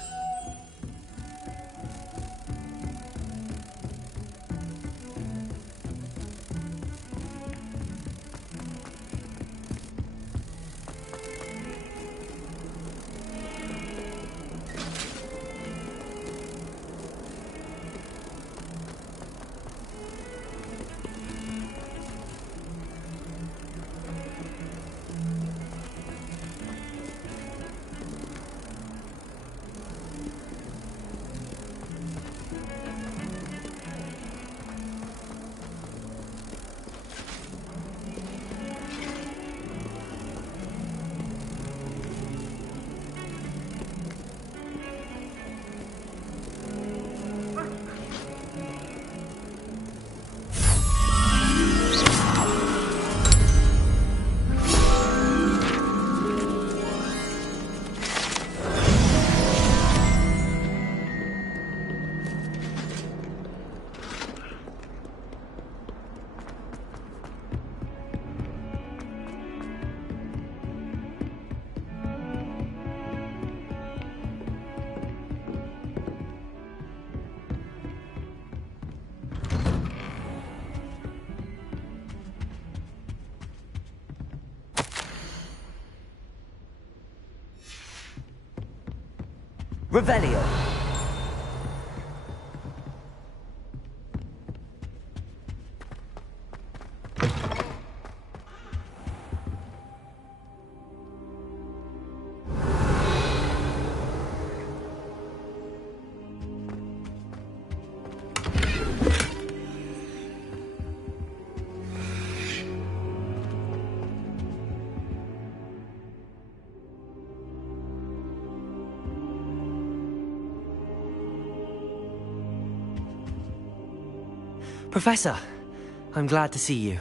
Revelio. Professor, I'm glad to see you.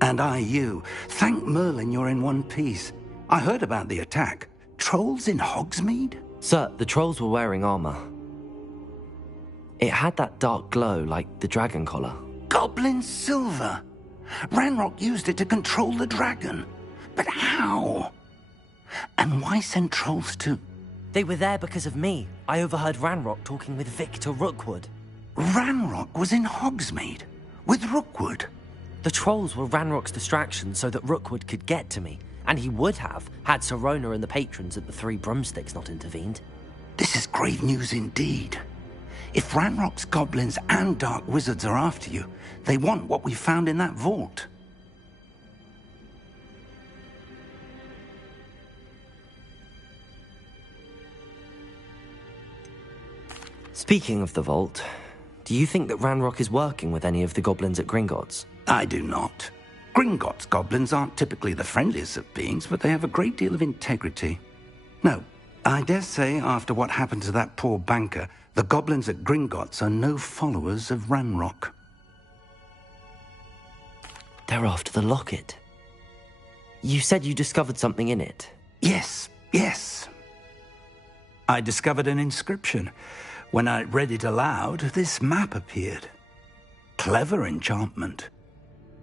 And I you. Thank Merlin you're in one piece. I heard about the attack. Trolls in Hogsmeade? Sir, the trolls were wearing armor. It had that dark glow like the dragon collar. Goblin silver! Ranrock used it to control the dragon. But how? And why send trolls to... They were there because of me. I overheard Ranrock talking with Victor Rookwood. Ranrock was in Hogsmeade? With Rookwood? The trolls were Ranrock's distraction so that Rookwood could get to me. And he would have, had Sirona and the patrons at the Three Broomsticks not intervened. This is grave news indeed. If Ranrock's goblins and dark wizards are after you, they want what we found in that vault. Speaking of the vault, Do you think that Ranrock is working with any of the goblins at Gringotts? I do not. Gringotts goblins aren't typically the friendliest of beings, but they have a great deal of integrity. No, I dare say after what happened to that poor banker, the goblins at Gringotts are no followers of Ranrock. They're after the locket. You said you discovered something in it. Yes. I discovered an inscription. When I read it aloud, this map appeared. Clever enchantment.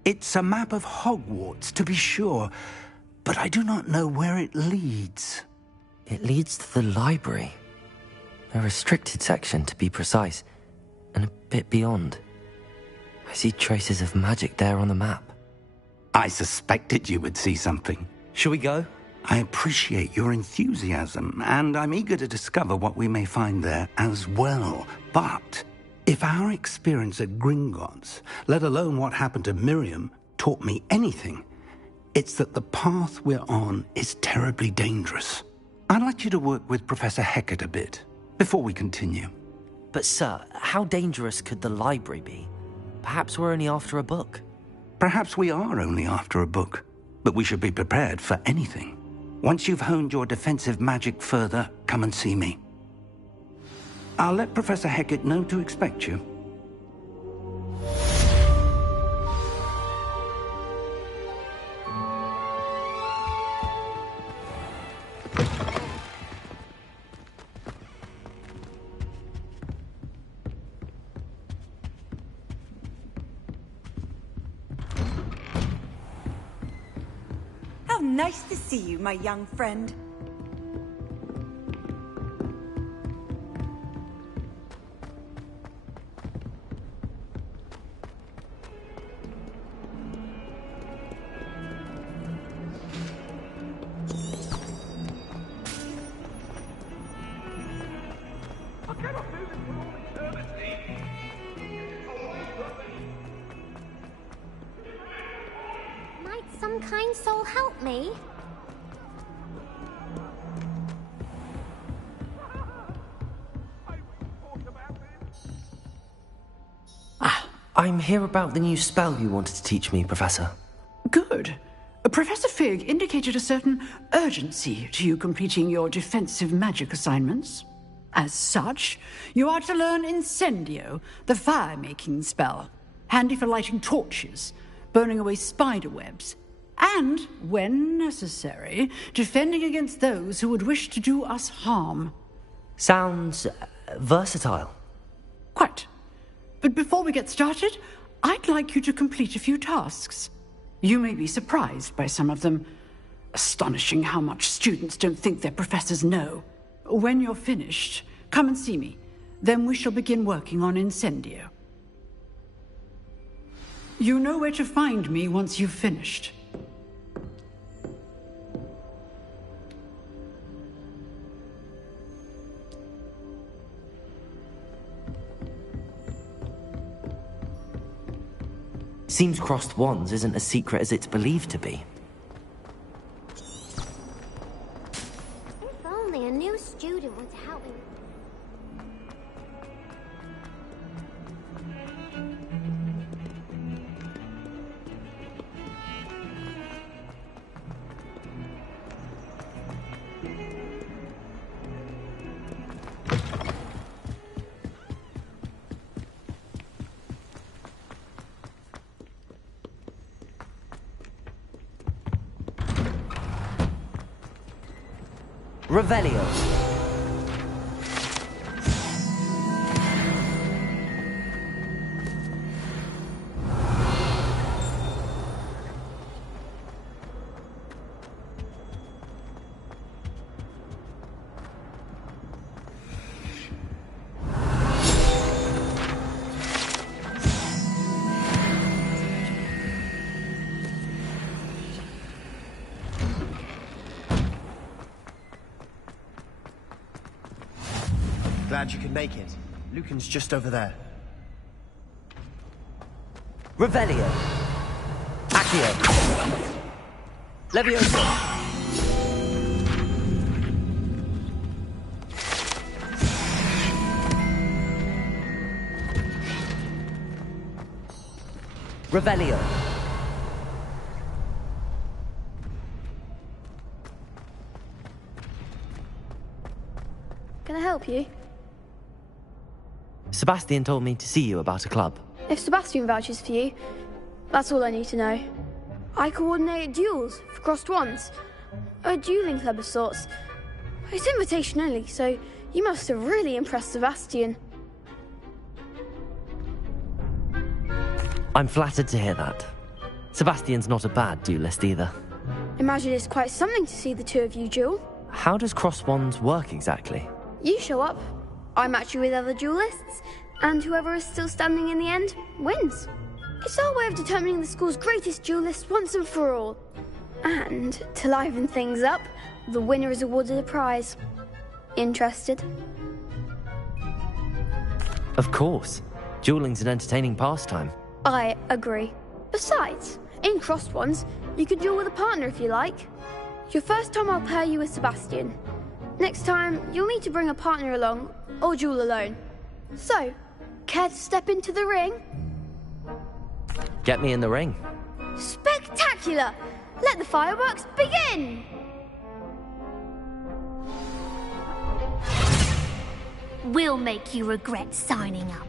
It's a map of Hogwarts, to be sure, but I do not know where it leads. It leads to the library. A restricted section, to be precise, and a bit beyond. I see traces of magic there on the map. I suspected you would see something. Shall we go? I appreciate your enthusiasm, and I'm eager to discover what we may find there as well. But if our experience at Gringotts, let alone what happened to Miriam, taught me anything, it's that the path we're on is terribly dangerous. I'd like you to work with Professor Hecat a bit before we continue. But sir, how dangerous could the library be? Perhaps we're only after a book. Perhaps we are only after a book, but we should be prepared for anything. Once you've honed your defensive magic further, come and see me. I'll let Professor Hecat know to expect you. How nice to see you, my young friend. Might some kind soul help me? I'm here about the new spell you wanted to teach me, Professor. Good. Professor Fig indicated a certain urgency to you completing your defensive magic assignments. As such, you are to learn Incendio, the fire-making spell, handy for lighting torches, burning away spider webs, and, when necessary, defending against those who would wish to do us harm. Sounds versatile. Quite. But before we get started, I'd like you to complete a few tasks. You may be surprised by some of them. Astonishing how much students don't think their professors know. When you're finished, come and see me. Then we shall begin working on Incendio. You know where to find me once you've finished. Seems crossed wands isn't as secret as it's believed to be. If only a new student were to help me. Revelio. Glad you could make it. Lucan's just over there. Revelio. Accio. Leviosa. Revelio. Can I help you? Sebastian told me to see you about a club. If Sebastian vouches for you, that's all I need to know. I coordinate duels for crossed wands. A dueling club of sorts. It's invitation only, so you must have really impressed Sebastian. I'm flattered to hear that. Sebastian's not a bad duelist either. Imagine it's quite something to see the two of you duel. How does cross wands work exactly? You show up, I match you with other duelists, and whoever is still standing in the end wins. It's our way of determining the school's greatest duelist once and for all. And to liven things up, the winner is awarded a prize. Interested? Of course. Dueling's an entertaining pastime. I agree. Besides, in crossed wands, you can duel with a partner if you like. Your first time I'll pair you with Sebastian. Next time, you'll need to bring a partner along, or duel alone. So, care to step into the ring? Get me in the ring. Spectacular! Let the fireworks begin! We'll make you regret signing up.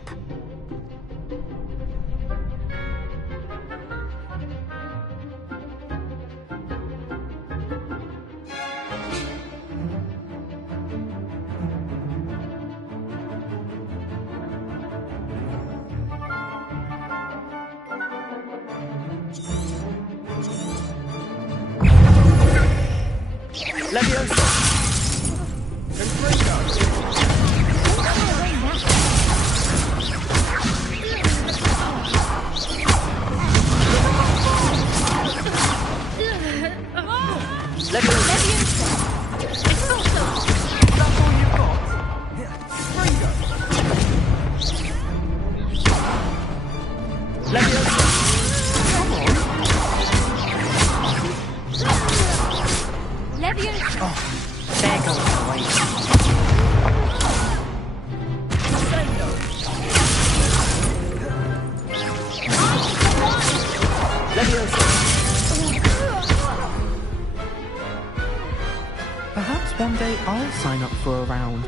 Perhaps one day I'll sign up for a round.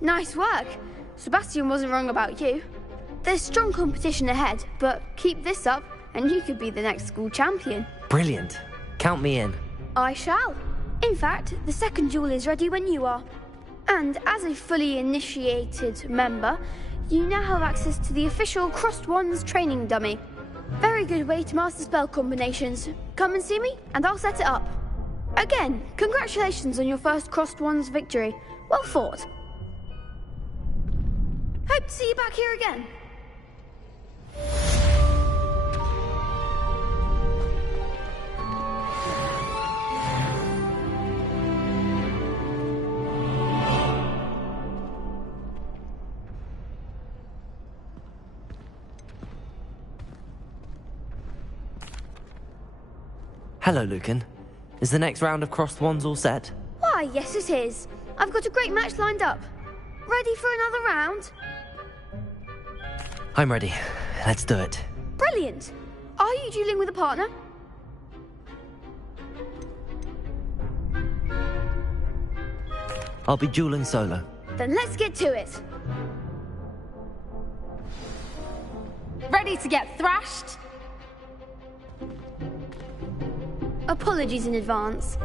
Nice work. Sebastian wasn't wrong about you. There's strong competition ahead, but keep this up and you could be the next school champion. Brilliant. Count me in. I shall. In fact, the second duel is ready when you are. And as a fully initiated member, you now have access to the official Crossed Wands training dummy. Very good way to master spell combinations. Come and see me, and I'll set it up. Again, congratulations on your first Crossed Wands victory. Well fought. Hope to see you back here again. Hello, Lucan. Is the next round of Crossed Wands all set? Why, yes it is. I've got a great match lined up. Ready for another round? I'm ready. Let's do it. Brilliant. Are you dueling with a partner? I'll be dueling solo. Then let's get to it. Ready to get thrashed? Apologies in advance.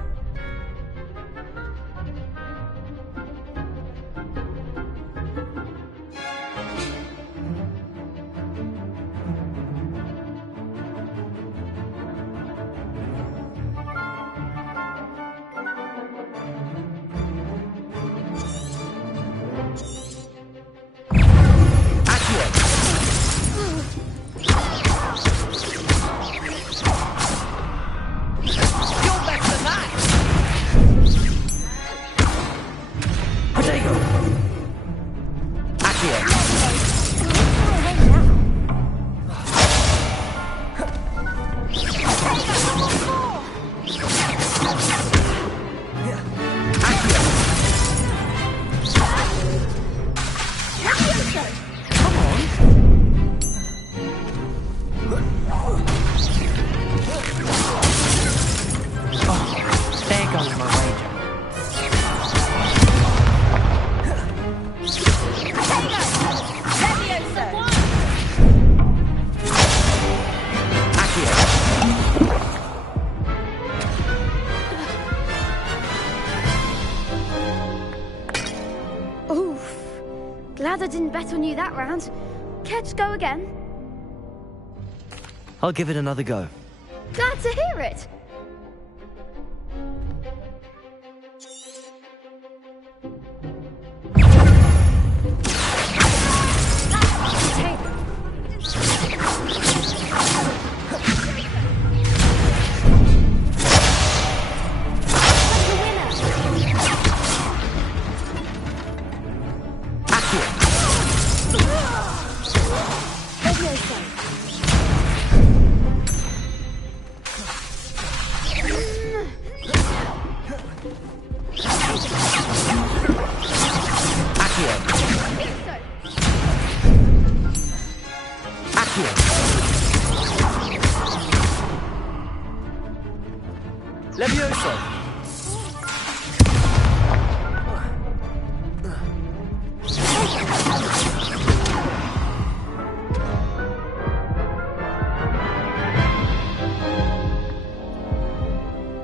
Glad I didn't bet on you that round. Care to go again? I'll give it another go. Glad to hear it.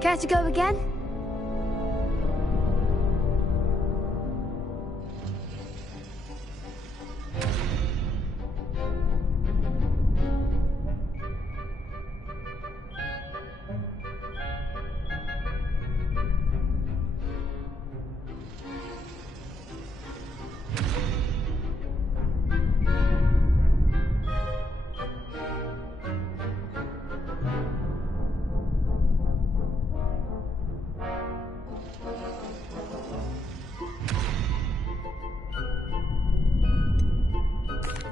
Care to go again?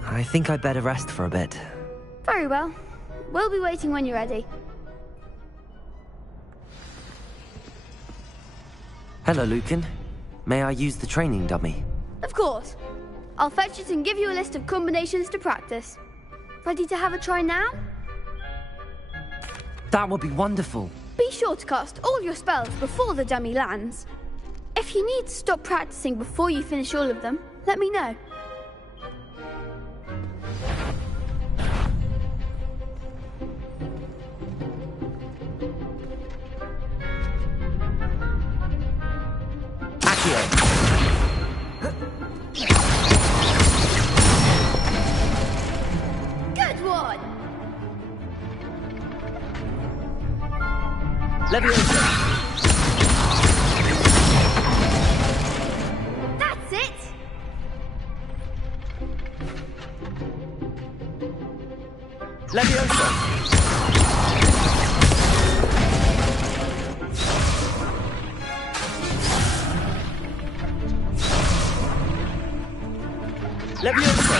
I think I'd better rest for a bit. Very well. We'll be waiting when you're ready. Hello, Lucan. May I use the training dummy? Of course. I'll fetch it and give you a list of combinations to practice. Ready to have a try now? That would be wonderful. Be sure to cast all your spells before the dummy lands. If you need to stop practicing before you finish all of them, let me know. Good one! Leviosa! That's it! Leviosa! Leviosa!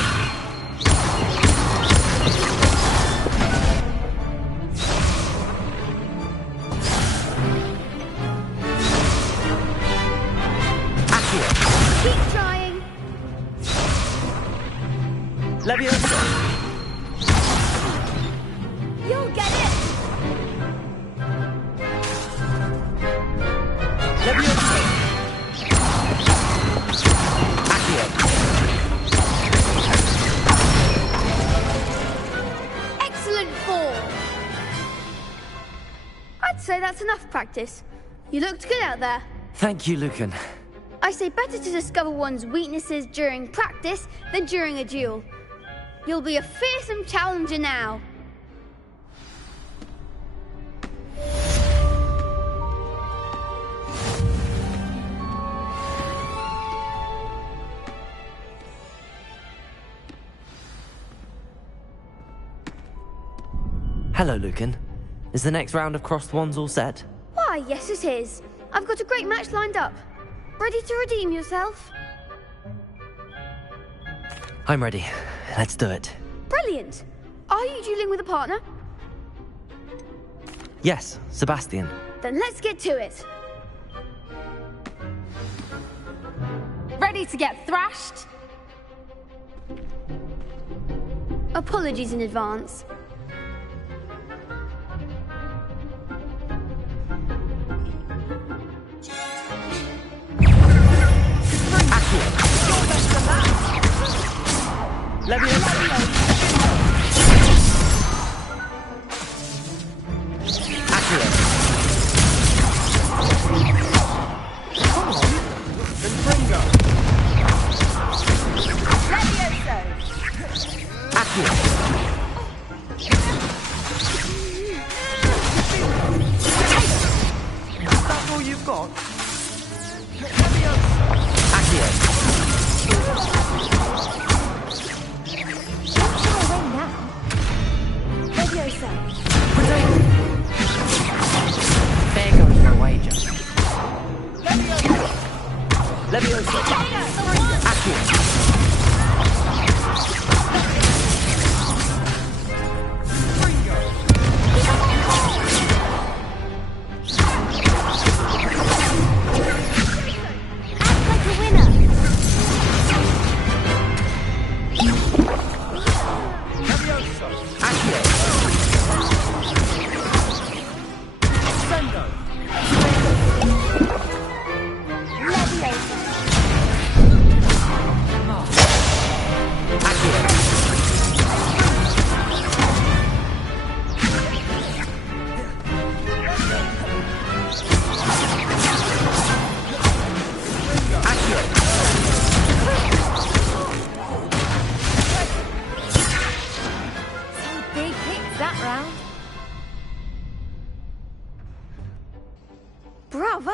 Keep trying! Leviosa! You'll get it! Leviosa! Accio! Excellent form! I'd say that's enough practice. You looked good out there. Thank you, Lucan. I say better to discover one's weaknesses during practice than during a duel. You'll be a fearsome challenger now. Hello, Lucan. Is the next round of crossed wands all set? Why, yes it is. I've got a great match lined up. Ready to redeem yourself? I'm ready. Let's do it. Brilliant! Are you dueling with a partner? Yes, Sebastian. Then let's get to it. Ready to get thrashed? Apologies in advance.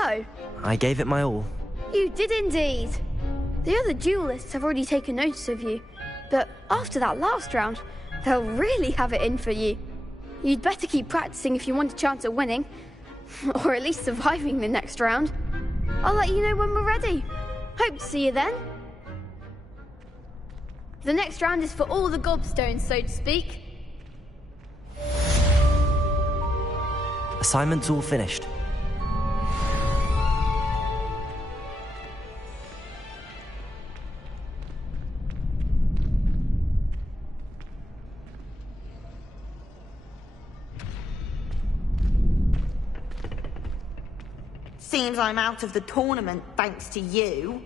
go? I gave it my all. You did indeed. The other duelists have already taken notice of you, but after that last round, they'll really have it in for you. You'd better keep practicing if you want a chance at winning, or at least surviving the next round. I'll let you know when we're ready. Hope to see you then. The next round is for all the gobstones, so to speak. Assignment's all finished. Seems I'm out of the tournament thanks to you.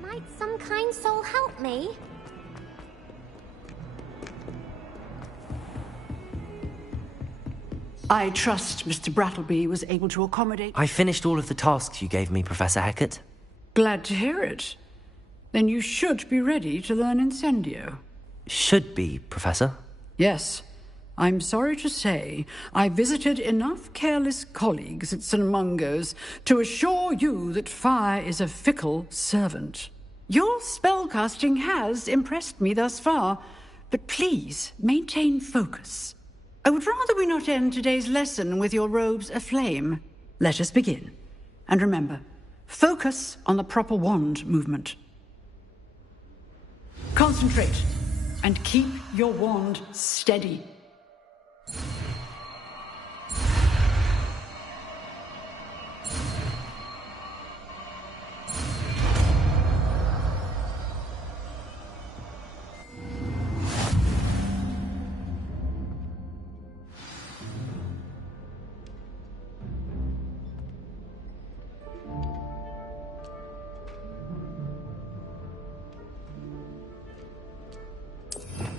Might some kind soul help me? I trust Mr. Brattleby was able to accommodate... I finished all of the tasks you gave me, Professor Hecat. Glad to hear it. Then you should be ready to learn Incendio. Should be, Professor. Yes. I'm sorry to say, I visited enough careless colleagues at St. Mungo's to assure you that fire is a fickle servant. Your spellcasting has impressed me thus far, but please maintain focus. I would rather we not end today's lesson with your robes aflame. Let us begin. And remember, focus on the proper wand movement. Concentrate, and keep your wand steady.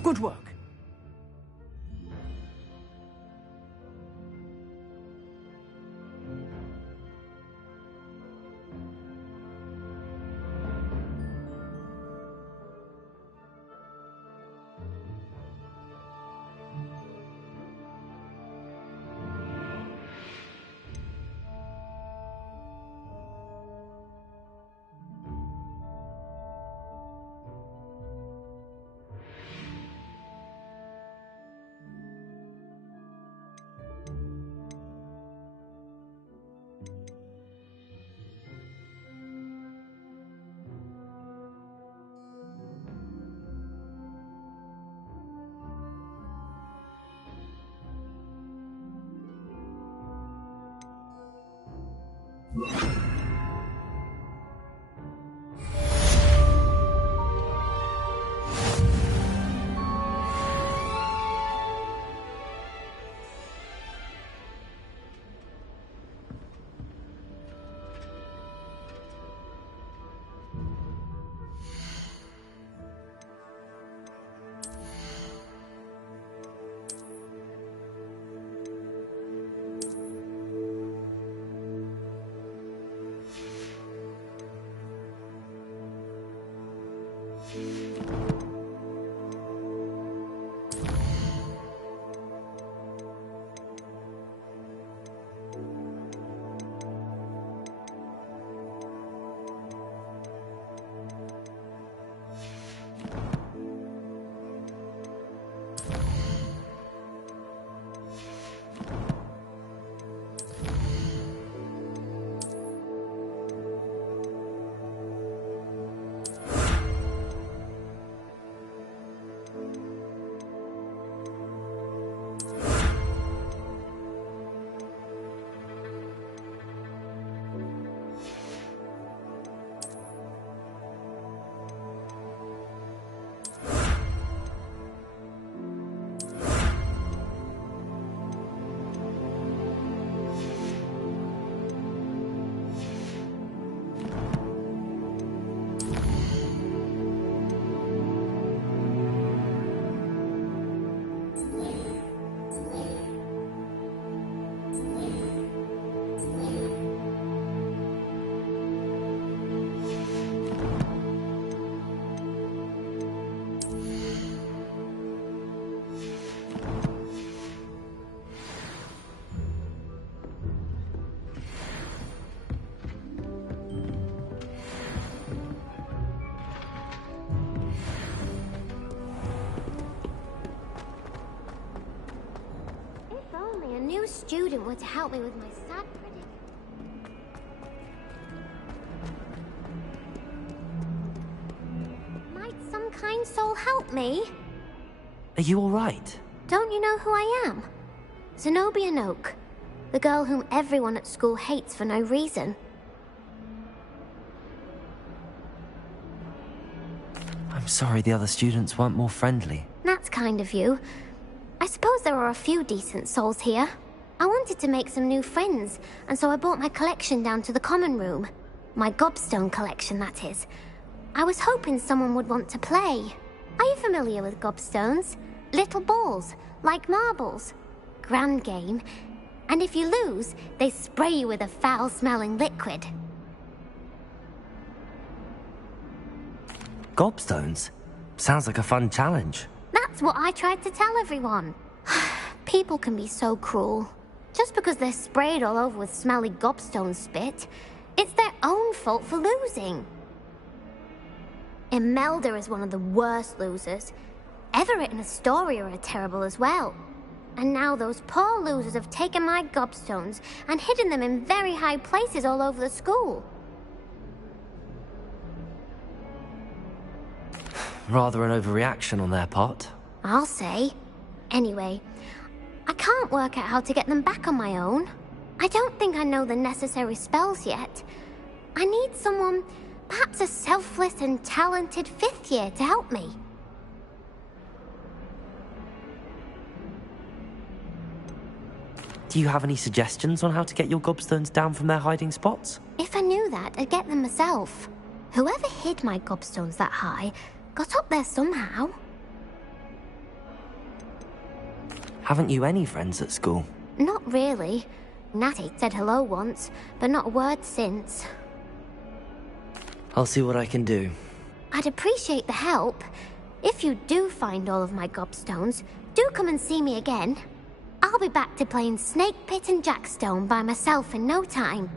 Good work. student were to help me with my sad predicament. Might some kind soul help me? Are you all right? Don't you know who I am? Zenobia Noak, the girl whom everyone at school hates for no reason. I'm sorry the other students weren't more friendly. That's kind of you. I suppose there are a few decent souls here. I wanted to make some new friends, and so I brought my collection down to the common room. My gobstone collection, that is. I was hoping someone would want to play. Are you familiar with gobstones? Little balls, like marbles. Grand game. And if you lose, they spray you with a foul-smelling liquid. Gobstones? Sounds like a fun challenge. That's what I tried to tell everyone. People can be so cruel. Just because they're sprayed all over with smelly gobstone spit, it's their own fault for losing. Imelda is one of the worst losers. Everett and Astoria are terrible as well. And now those poor losers have taken my gobstones and hidden them in very high places all over the school. Rather an overreaction on their part. I'll say. Anyway, I can't work out how to get them back on my own. I don't think I know the necessary spells yet. I need someone, perhaps a selfless and talented 5th year to help me. Do you have any suggestions on how to get your gobstones down from their hiding spots? If I knew that, I'd get them myself. Whoever hid my gobstones that high got up there somehow. Haven't you any friends at school? Not really. Natty said hello once, but not a word since. I'll see what I can do. I'd appreciate the help. If you do find all of my gobstones, do come and see me again. I'll be back to playing Snake Pit and Jackstone by myself in no time.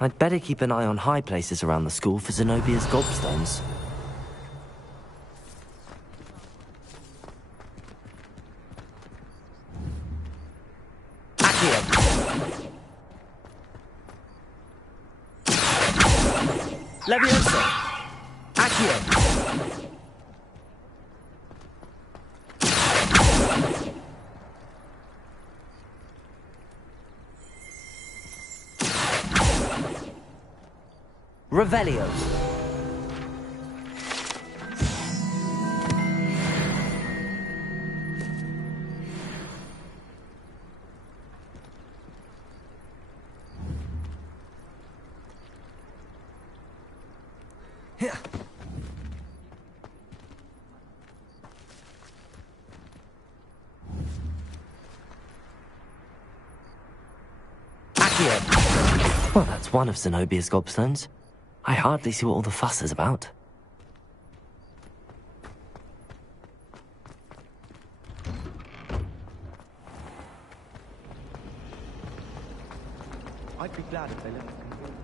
I'd better keep an eye on high places around the school for Zenobia's gobstones. Accio! Leviosa! Accio! Revelio. Accio. Well, that's one of Zenobia's gobstones. I hardly see what all the fuss is about. I'd be glad if they let us complete.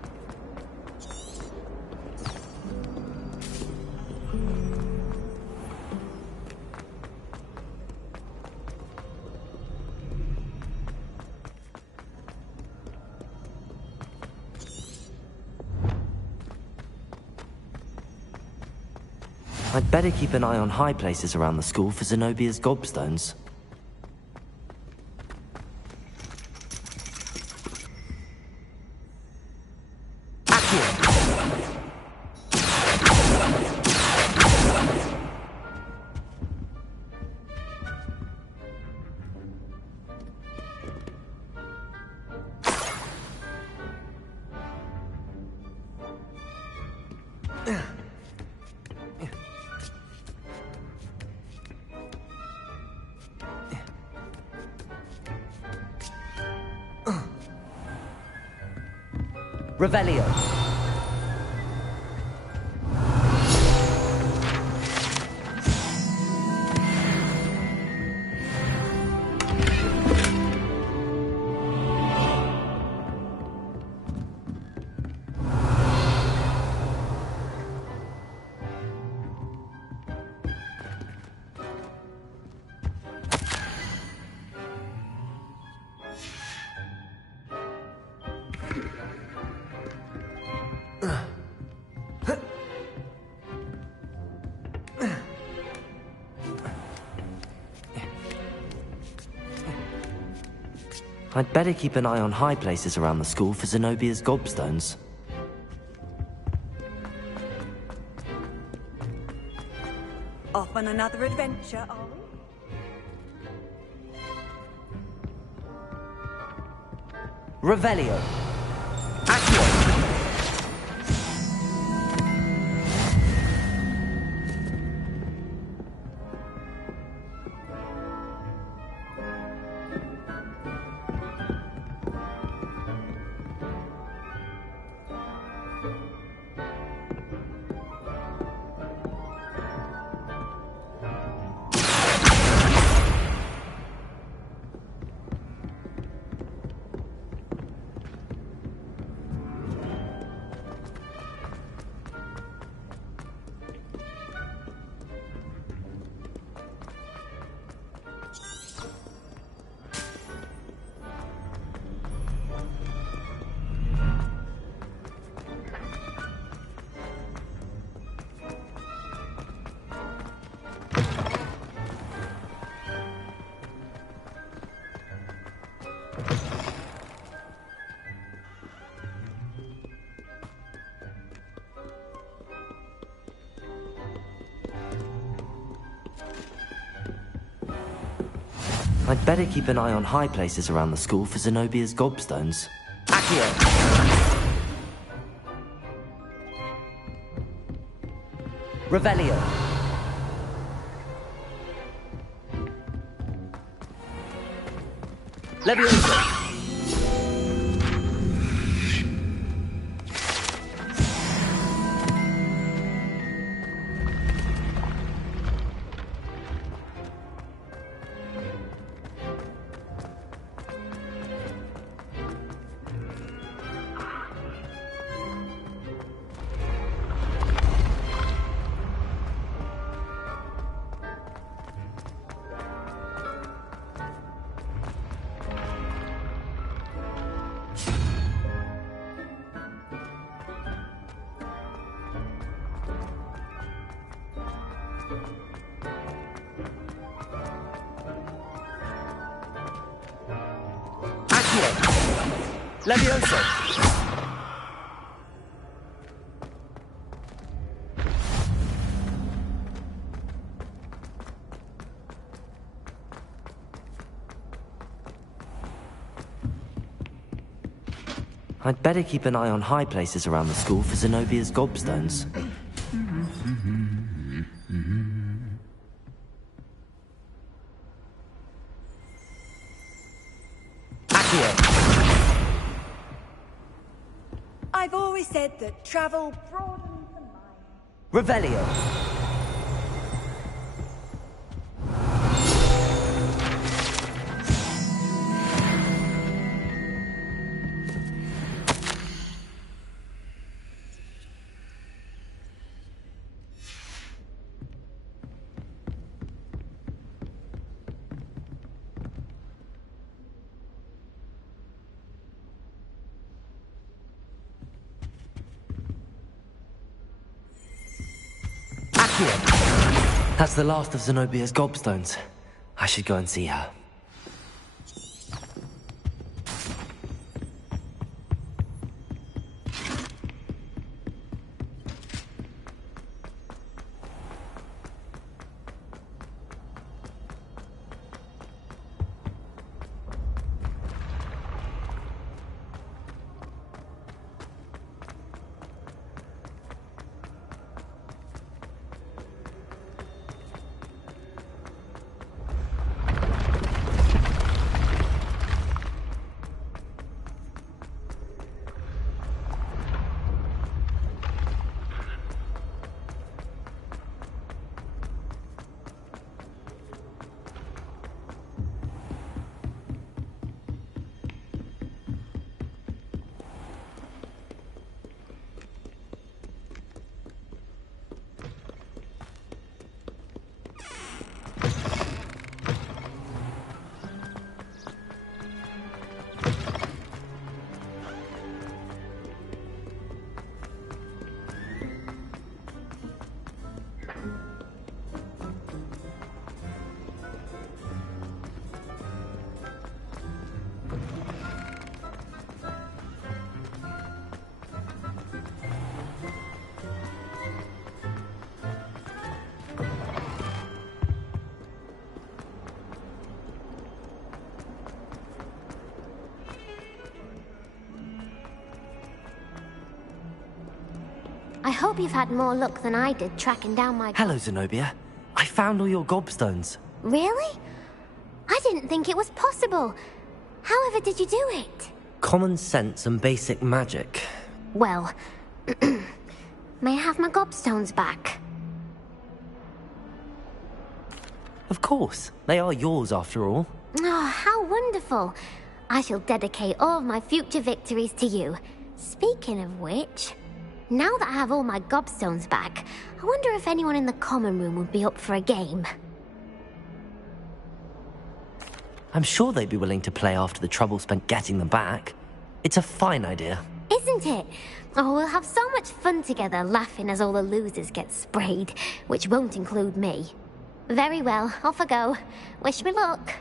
I'd better keep an eye on high places around the school for Zenobia's gobstones. Revelio. I'd better keep an eye on high places around the school for Zenobia's gobstones. Off on another adventure, are we? Revelio. I'd better keep an eye on high places around the school for Zenobia's gobstones. Accio! Revelio. Leviosa. Leviosa. I'd better keep an eye on high places around the school for Zenobia's gobstones. I've always said that travel broadens the mind. Revelio. That's the last of Zenobia's gobstones. I should go and see her. I hope you've had more luck than I did tracking down my... Hello, Zenobia. I found all your gobstones. Really? I didn't think it was possible. However did you do it? Common sense and basic magic. Well, may I have my gobstones back? Of course. They are yours, after all. Oh, how wonderful. I shall dedicate all of my future victories to you. Speaking of which, now that I have all my gobstones back, I wonder if anyone in the common room would be up for a game. I'm sure they'd be willing to play after the trouble spent getting them back. It's a fine idea. Isn't it? Oh, we'll have so much fun together, laughing as all the losers get sprayed, which won't include me. Very well, off I go. Wish me luck.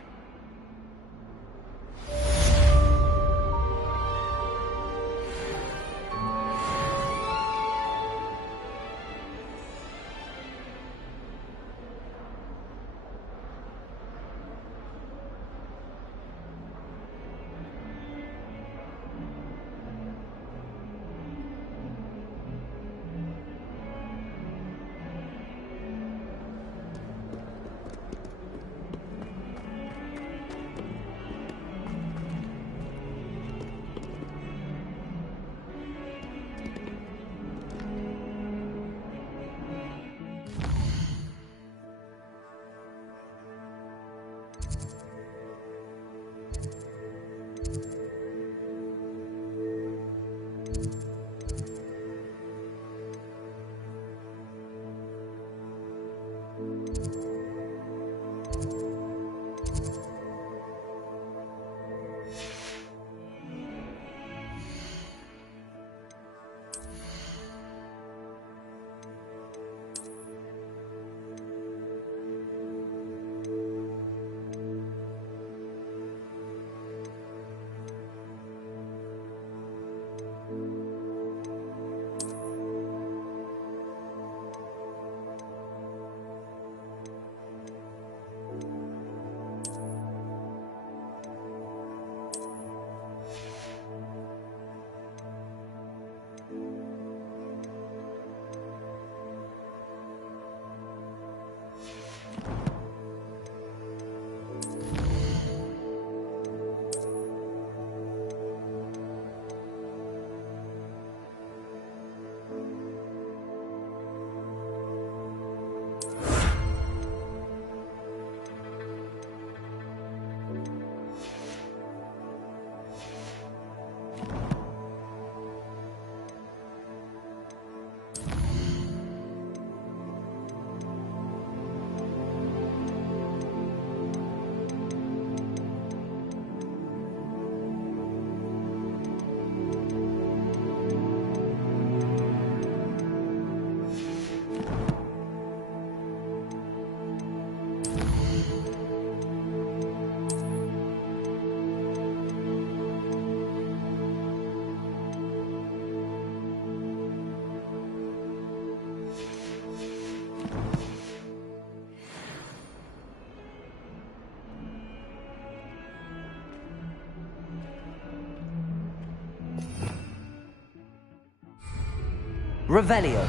Revelio.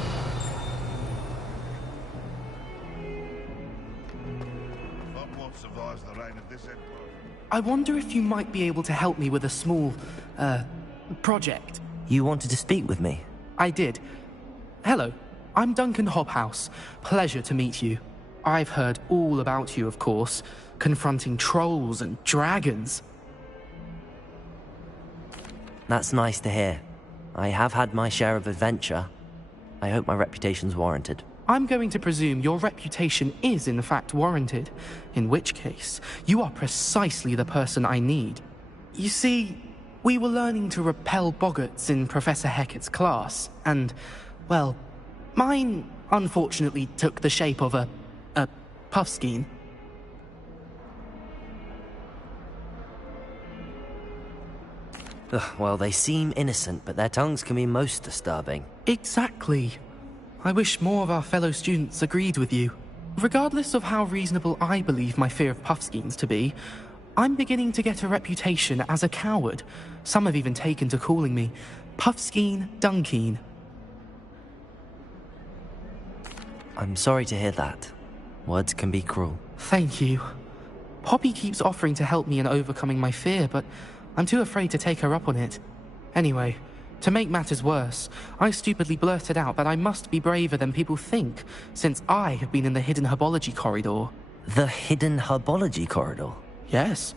What survives the reign of this empire? I wonder if you might be able to help me with a small, project. You wanted to speak with me? I did. Hello, I'm Duncan Hobhouse. Pleasure to meet you. I've heard all about you, of course, confronting trolls and dragons. That's nice to hear. I have had my share of adventure. I hope my reputation's warranted. I'm going to presume your reputation is in fact warranted, in which case, you are precisely the person I need. You see, we were learning to repel boggarts in Professor Hecat's class, and, well, mine unfortunately took the shape of a puffskein. Well, they seem innocent, but their tongues can be most disturbing. Exactly. I wish more of our fellow students agreed with you. Regardless of how reasonable I believe my fear of puffskeins to be, I'm beginning to get a reputation as a coward. Some have even taken to calling me Puffskeen Dunkeen. I'm sorry to hear that. Words can be cruel. Thank you. Poppy keeps offering to help me in overcoming my fear, but I'm too afraid to take her up on it. Anyway, to make matters worse, I stupidly blurted out that I must be braver than people think, since I have been in the hidden herbology corridor. The hidden herbology corridor? Yes.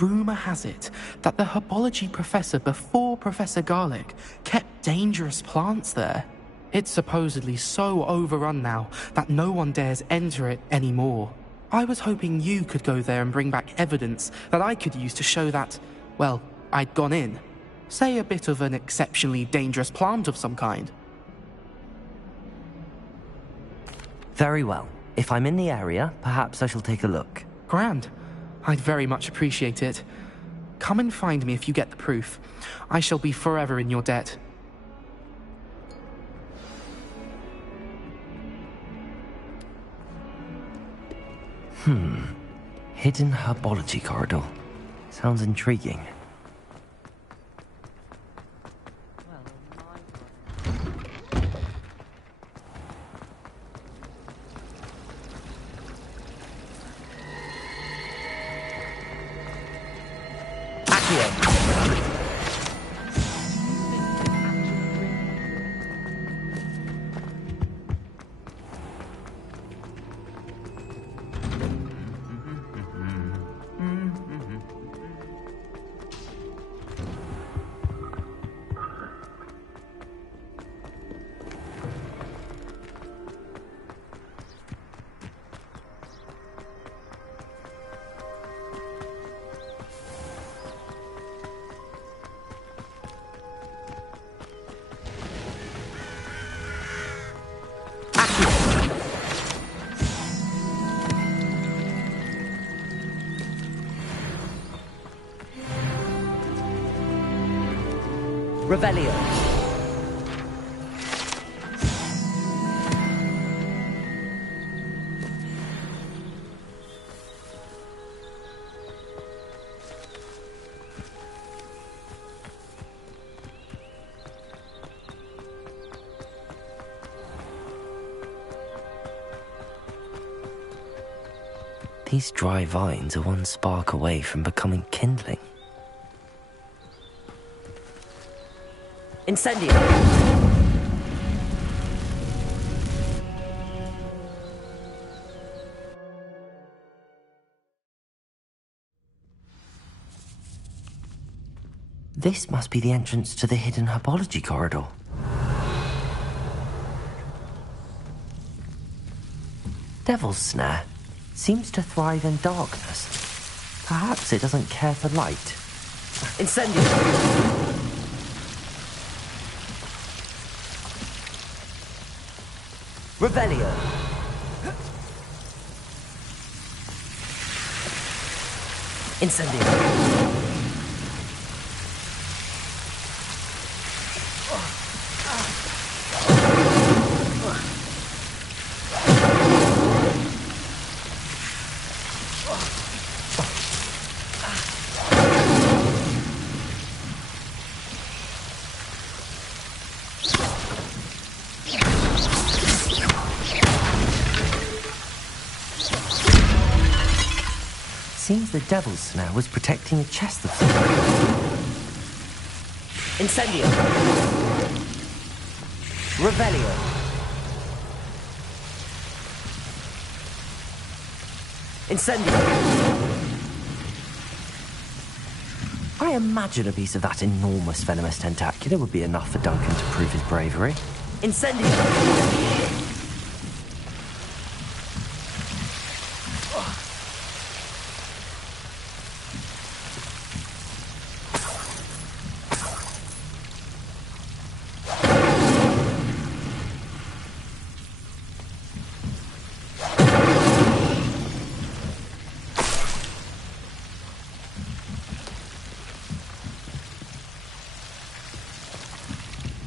Rumour has it that the herbology professor before Professor Garlic kept dangerous plants there. It's supposedly so overrun now that no one dares enter it anymore. I was hoping you could go there and bring back evidence that I could use to show that, well, I'd gone in. Say a bit of an exceptionally dangerous plant of some kind. Very well. If I'm in the area, perhaps I shall take a look. Grand. I'd very much appreciate it. Come and find me if you get the proof. I shall be forever in your debt. Hidden herbology corridor. Sounds intriguing. Revelio. These dry vines are one spark away from becoming kindling. Incendio! This must be the entrance to the hidden herbology corridor. Devil's Snare seems to thrive in darkness. Perhaps it doesn't care for light. Incendio! Revelio. Incendio. Seems the Devil's Snare was protecting a chest of some kind. Incendio. Revelio. Incendio. I imagine a piece of that enormous venomous tentacular would be enough for Duncan to prove his bravery. Incendio.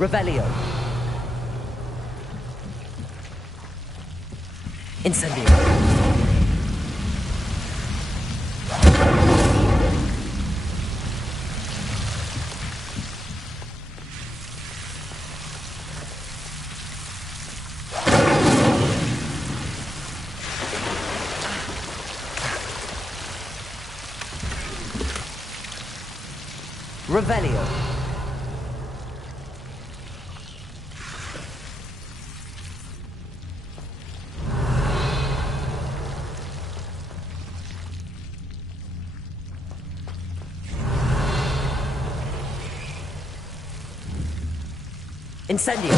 Revelio. Incendio. Revelio. Incendio.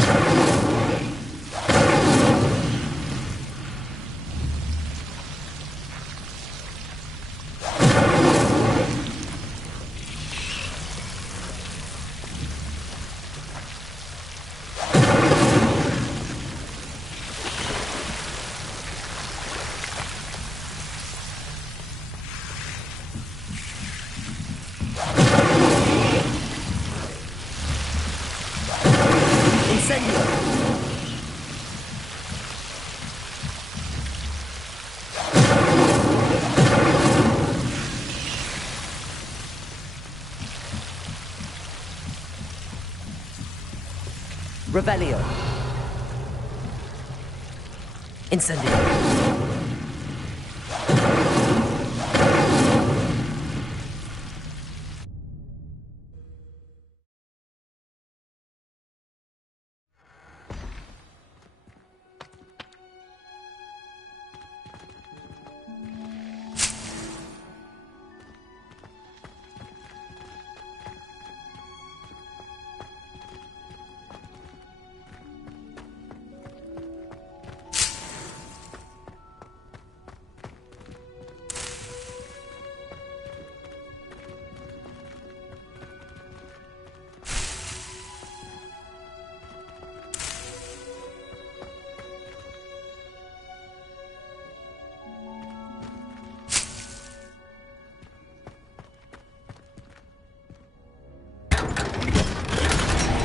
Revelio. Incendio.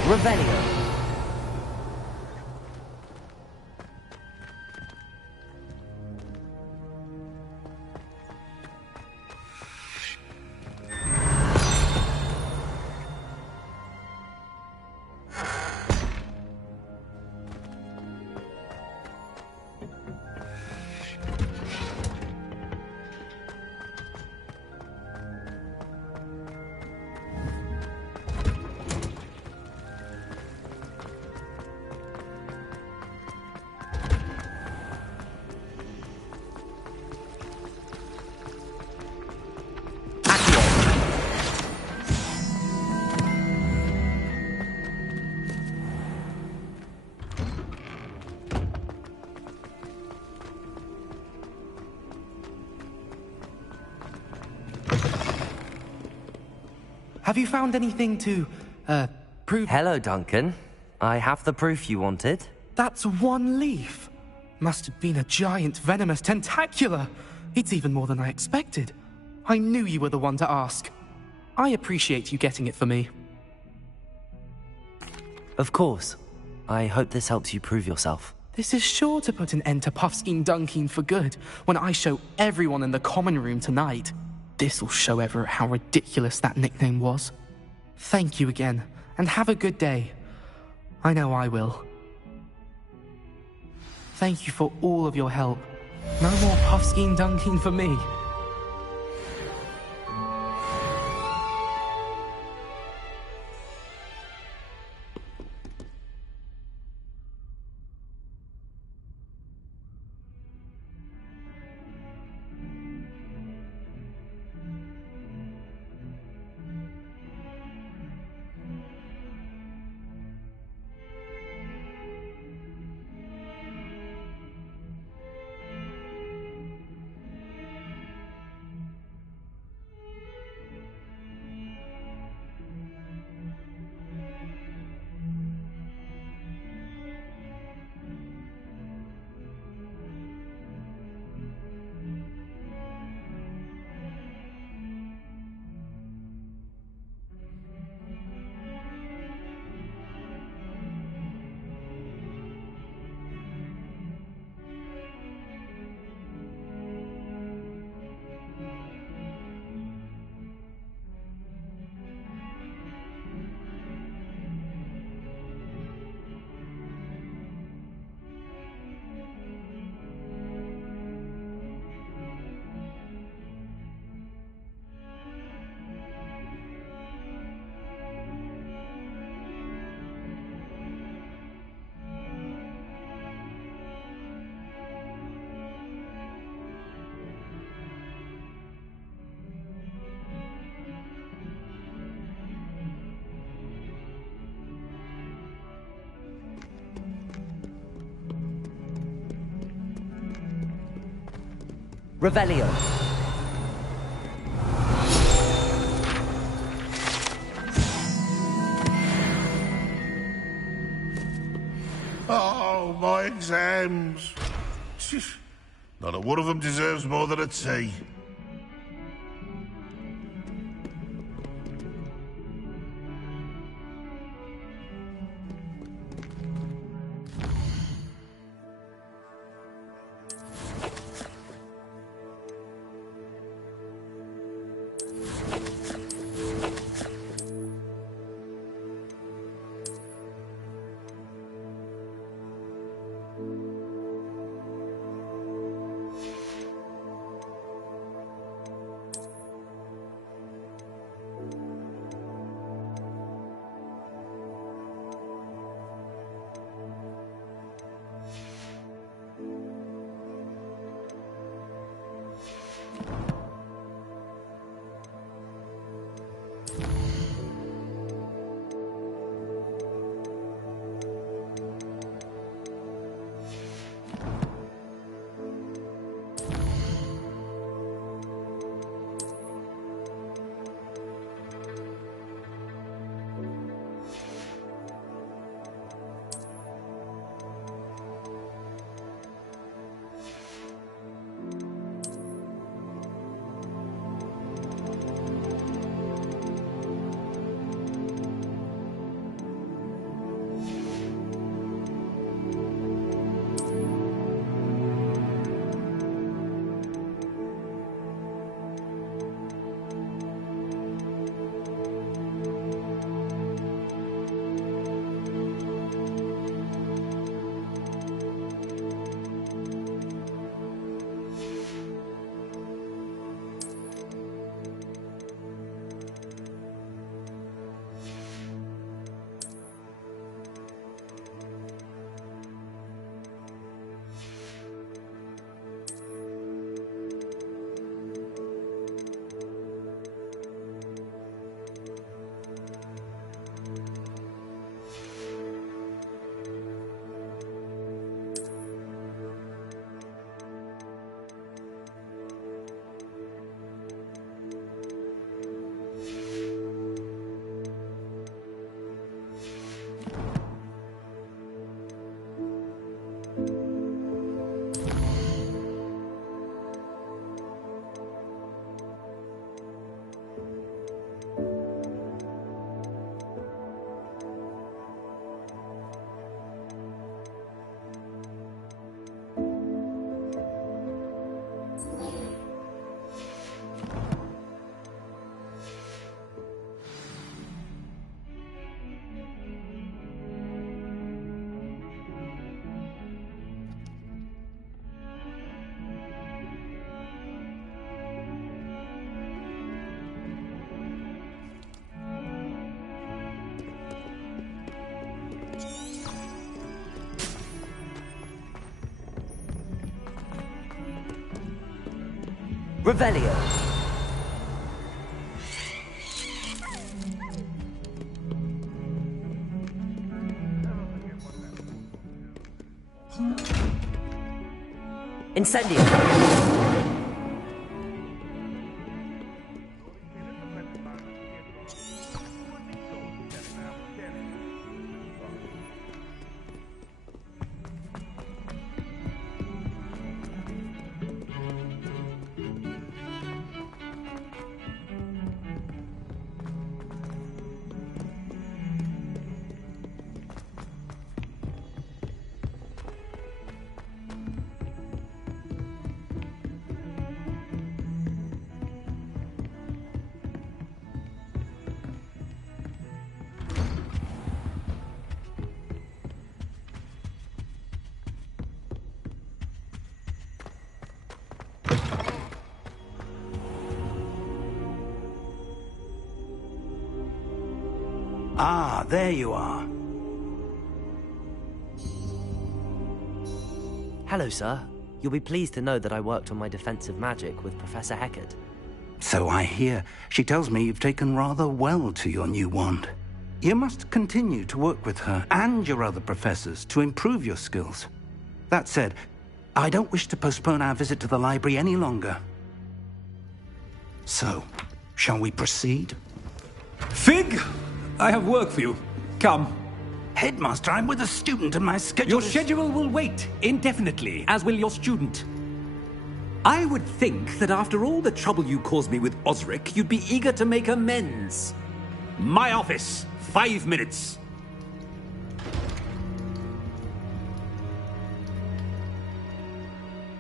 Revelio. Have you found anything to, prove— Hello, Duncan. I have the proof you wanted. That's one leaf. Must have been a giant venomous tentacula. It's even more than I expected. I knew you were the one to ask. I appreciate you getting it for me. Of course. I hope this helps you prove yourself. This is sure to put an end to Puffskein Dunkeen for good when I show everyone in the common room tonight. This'll show Everett how ridiculous that nickname was. Thank you again, and have a good day. I know I will. Thank you for all of your help. No more Puffskein Dunkeen for me. Revelio. Oh, my exams. Not a one of them deserves more than a tea. Revelio. Incendio. Ah, there you are. Hello, sir. You'll be pleased to know that I worked on my defensive magic with Professor Hecat. So I hear. She tells me you've taken rather well to your new wand. You must continue to work with her and your other professors to improve your skills. That said, I don't wish to postpone our visit to the library any longer. So, shall we proceed? Fig! I have work for you. Come. Headmaster, I'm with a student and my schedule Your schedule will wait indefinitely, as will your student. I would think that after all the trouble you caused me with Osric, you'd be eager to make amends. My office. 5 minutes.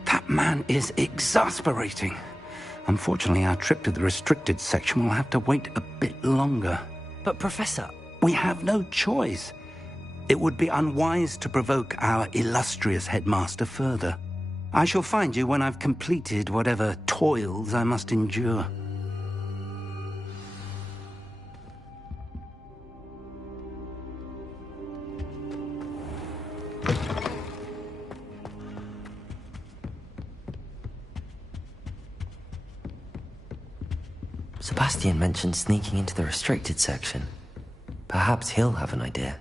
That man is exasperating. Unfortunately, our trip to the restricted section will have to wait a bit longer. But Professor... We have no choice. It would be unwise to provoke our illustrious headmaster further. I shall find you when I've completed whatever toils I must endure. Sebastian mentioned sneaking into the restricted section. Perhaps he'll have an idea.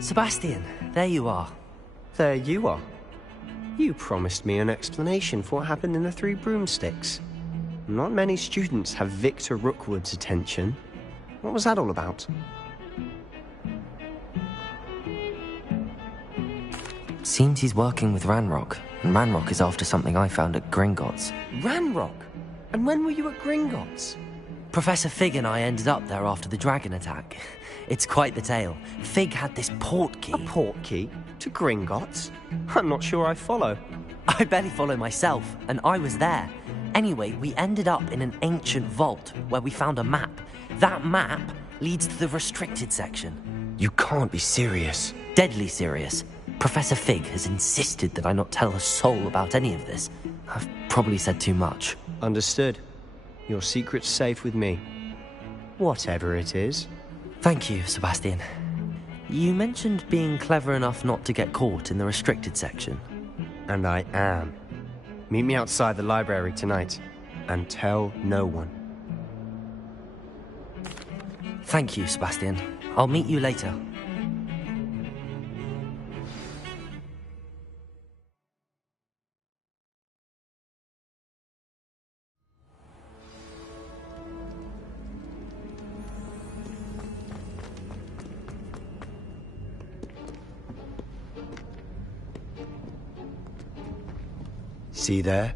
Sebastian, there you are. There you are. You promised me an explanation for what happened in the Three Broomsticks. Not many students have Victor Rookwood's attention. What was that all about? Seems he's working with Ranrock, and Ranrock is after something I found at Gringotts. Ranrock? And when were you at Gringotts? Professor Fig and I ended up there after the dragon attack. It's quite the tale. Fig had this portkey. A portkey? To Gringotts? I'm not sure I follow. I barely follow myself, and I was there. Anyway, we ended up in an ancient vault where we found a map. That map leads to the restricted section. You can't be serious. Deadly serious. Professor Fig has insisted that I not tell a soul about any of this. I've probably said too much. Understood. Your secret's safe with me. Whatever it is. Thank you, Sebastian. You mentioned being clever enough not to get caught in the restricted section. And I am. Meet me outside the library tonight, and tell no one. Thank you, Sebastian. I'll meet you later. See there?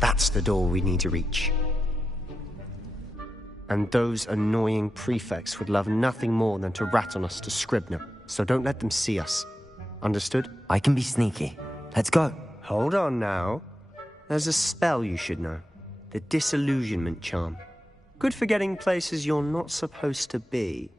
That's the door we need to reach. And those annoying prefects would love nothing more than to rat on us to Scribner, so don't let them see us. Understood? I can be sneaky. Let's go. Hold on now. There's a spell you should know. The Disillusionment Charm. Good for getting places you're not supposed to be.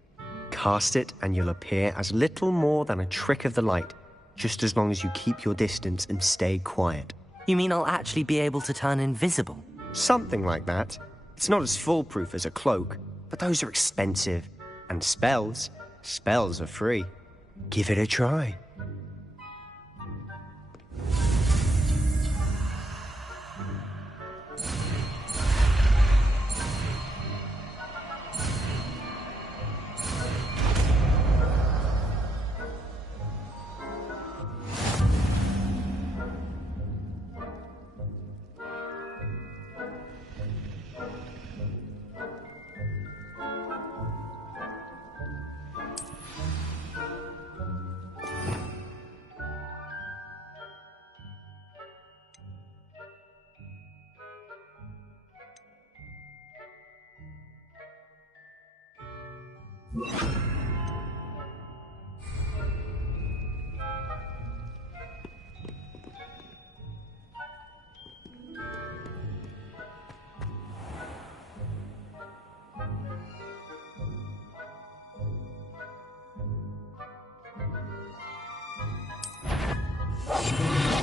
Cast it and you'll appear as little more than a trick of the light, just as long as you keep your distance and stay quiet. You mean I'll actually be able to turn invisible? Something like that. It's not as foolproof as a cloak, but those are expensive. And spells are free. Give it a try.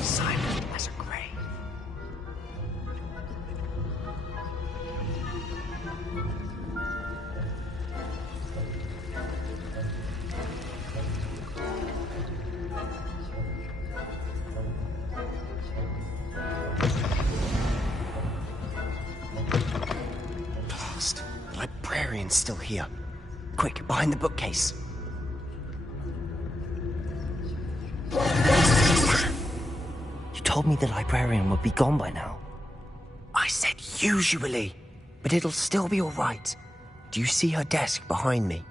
Silent as a grave. last. The librarian's still here. Quick, behind the bookcase. You told me the librarian would be gone by now. I said usually, but it'll still be all right. Do you see her desk behind me?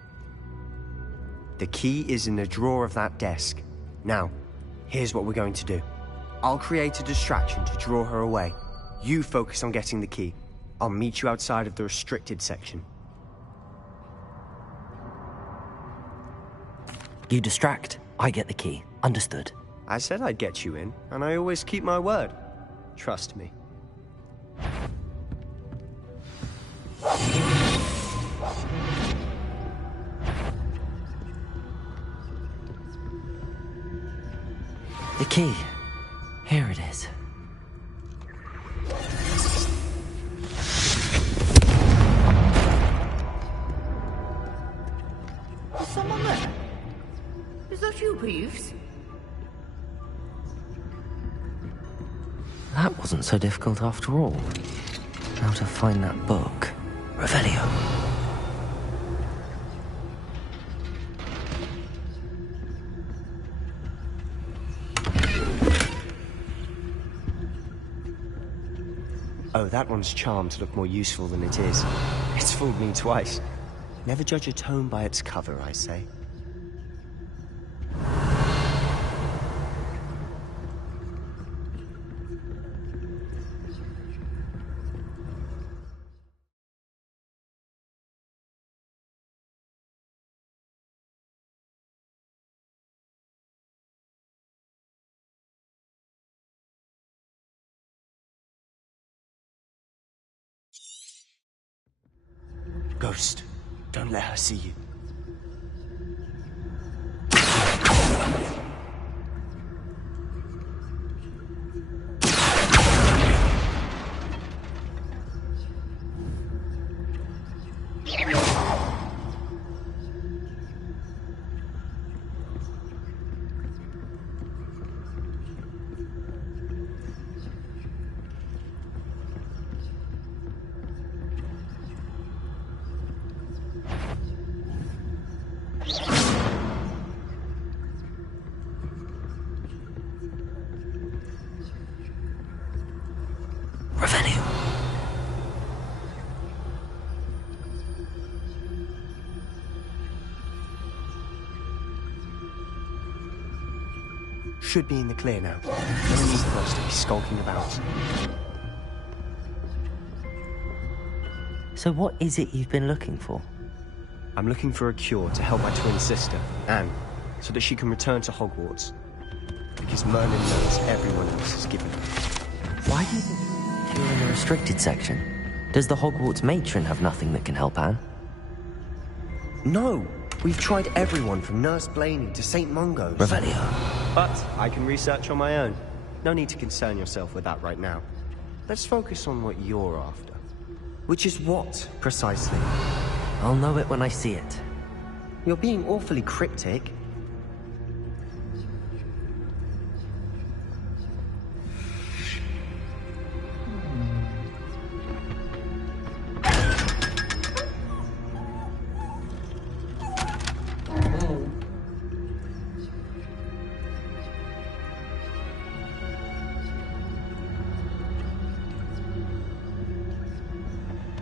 The key is in the drawer of that desk. Now, here's what we're going to do. I'll create a distraction to draw her away. You focus on getting the key. I'll meet you outside of the restricted section. You distract, I get the key. Understood. I said I'd get you in, and I always keep my word. Trust me. The key. Here it is. Is someone there? Is that you, Peeves? That wasn't so difficult after all. How to find that book. Revelio. Oh, that one's charmed to look more useful than it is. It's fooled me twice. Never judge a tome by its cover, I say. Ghost, don't let her see you. Should be in the clear now. No need for us to be skulking about. So what is it you've been looking for? I'm looking for a cure to help my twin sister, Anne, so that she can return to Hogwarts. Because Merlin knows everyone else is given her. Why do you think you're in the restricted section? Does the Hogwarts matron have nothing that can help Anne? No! We've tried everyone from Nurse Blaney to St. Mungo's. Revelio. But I can research on my own. No need to concern yourself with that right now. Let's focus on what you're after. Which is what, precisely? I'll know it when I see it. You're being awfully cryptic.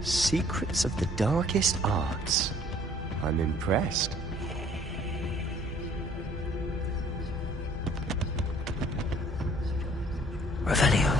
Secrets of the darkest arts. I'm impressed. Revelio.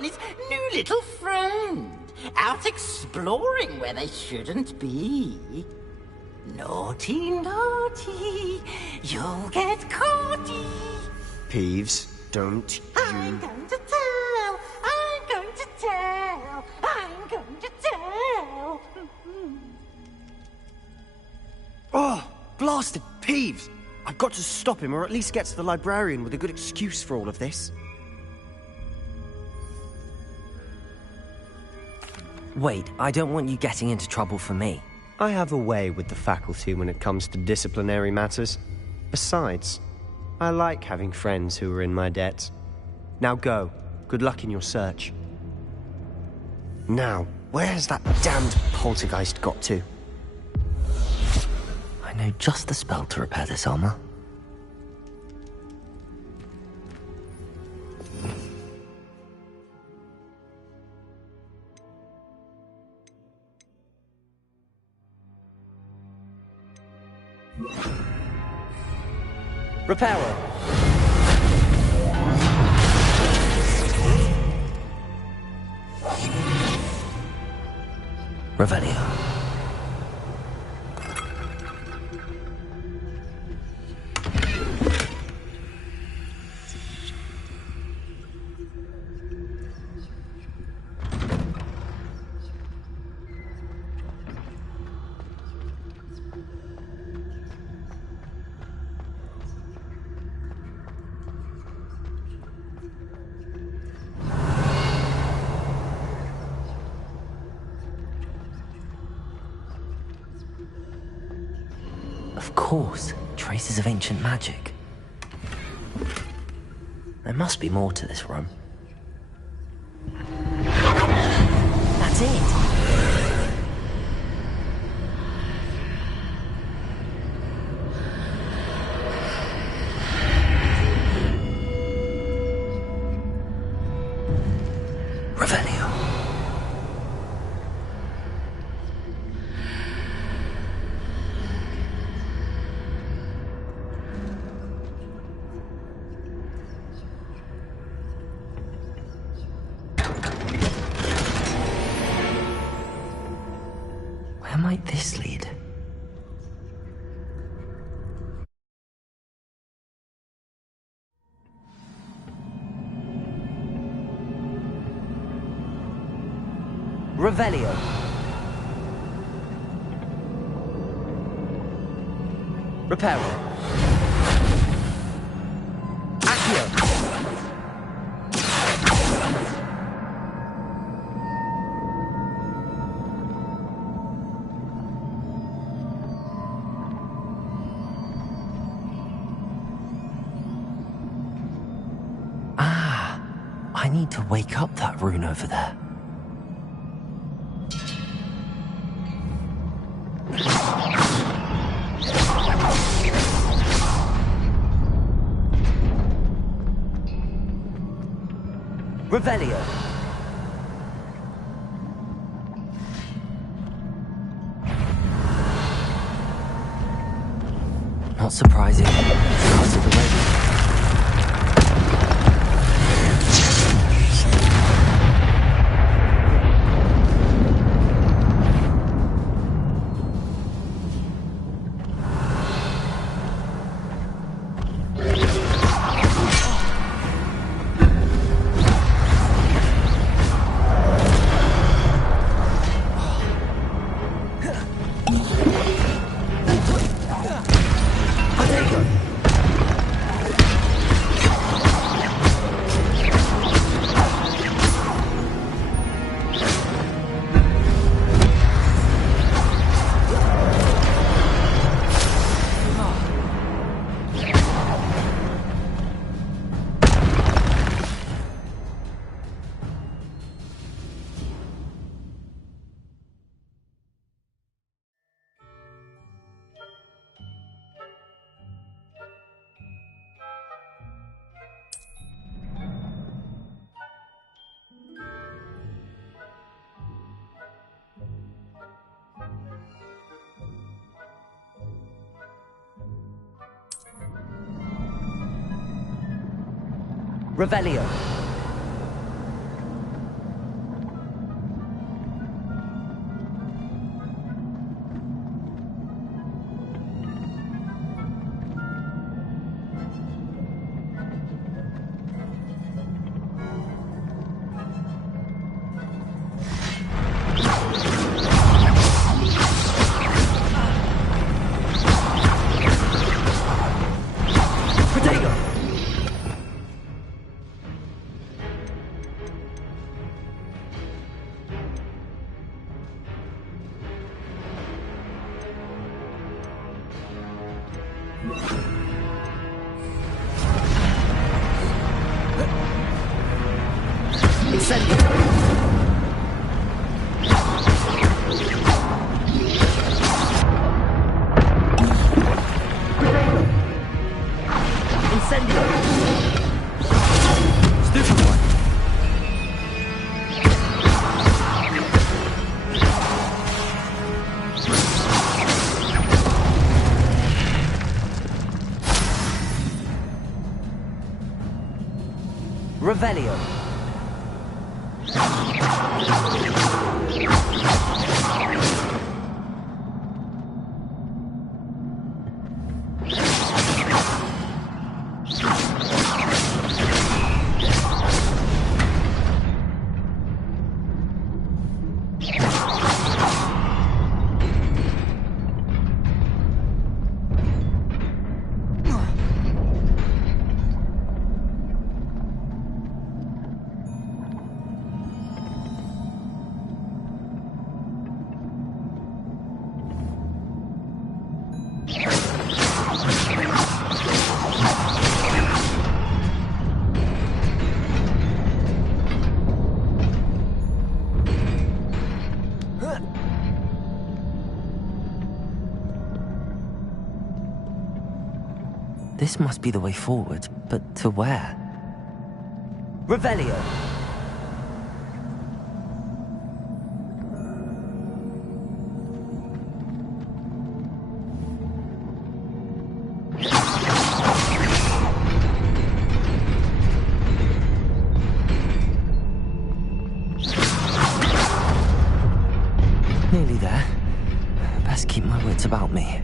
and his new little friend. Out exploring where they shouldn't be. Naughty, naughty, you'll get caughty. Peeves, don't you... I'm going to tell, I'm going to tell, I'm going to tell. Oh, blasted Peeves! I've got to stop him, or at least get to the librarian with a good excuse for all of this. Wait, I don't want you getting into trouble for me. I have a way with the faculty when it comes to disciplinary matters. Besides, I like having friends who are in my debt. Now go. Good luck in your search. Now, where has that damned poltergeist got to? I know just the spell to repair this armor. Reparo. Revelio. Of course, traces of ancient magic. There must be more to this room. That's it! Revelio. Where might this lead? Revelio. Reparo. Accio. I need to wake up that rune over there. Revelio. Not surprising. Because of the way. Revelio. Revelio. This must be the way forward, but to where? Revelio. Nearly there. Best keep my wits about me.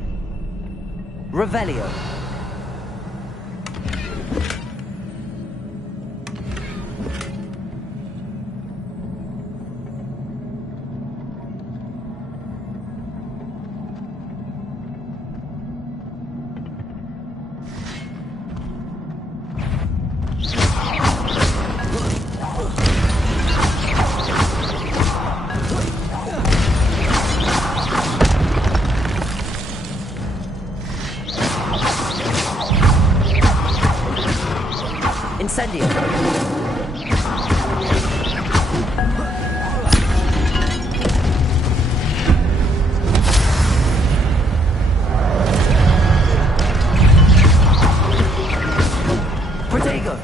Revelio. Incendio. Protego.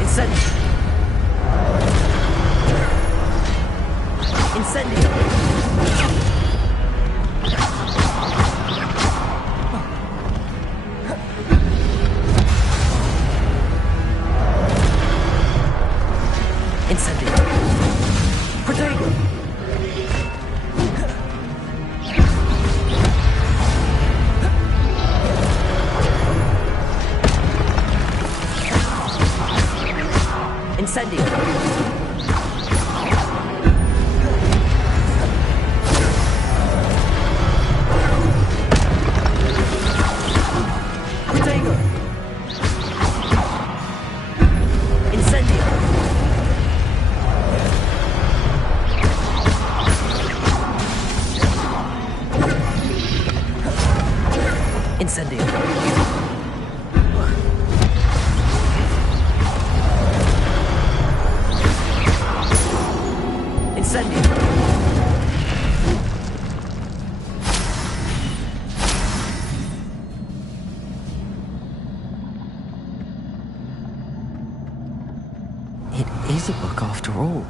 Incendio. Incendio. Incendio. Protego. Incendio. Protego. Incendio. Incendio. Incendio. It is a book after all.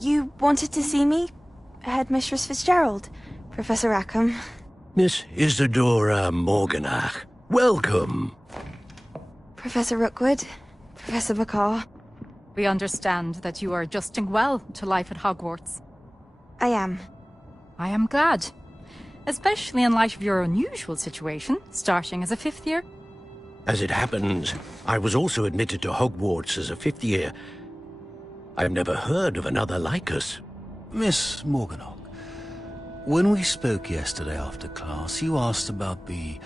You wanted to see me? Headmistress Fitzgerald, Professor Rackham. Miss Isadora Morganach, welcome. Professor Rookwood, Professor Bakar. We understand that you are adjusting well to life at Hogwarts. I am. I am glad. Especially in light of your unusual situation, starting as a 5th year. As it happens, I was also admitted to Hogwarts as a 5th year. I've never heard of another like us. Miss Morganach, when we spoke yesterday after class, you asked about the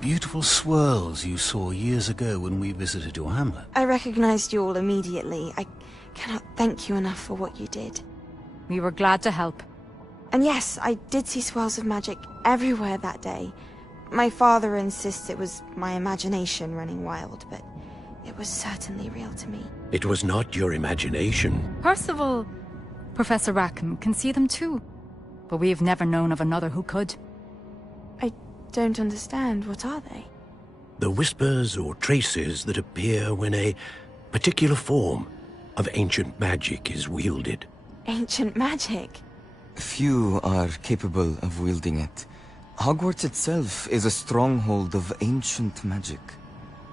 beautiful swirls you saw years ago when we visited your hamlet. I recognized you all immediately. I cannot thank you enough for what you did. We were glad to help. And yes, I did see swirls of magic everywhere that day. My father insists it was my imagination running wild, but it was certainly real to me. It was not your imagination. Percival, Professor Rackham can see them too. But we have never known of another who could. I don't understand. What are they? The whispers or traces that appear when a particular form of ancient magic is wielded. Ancient magic? Few are capable of wielding it. Hogwarts itself is a stronghold of ancient magic.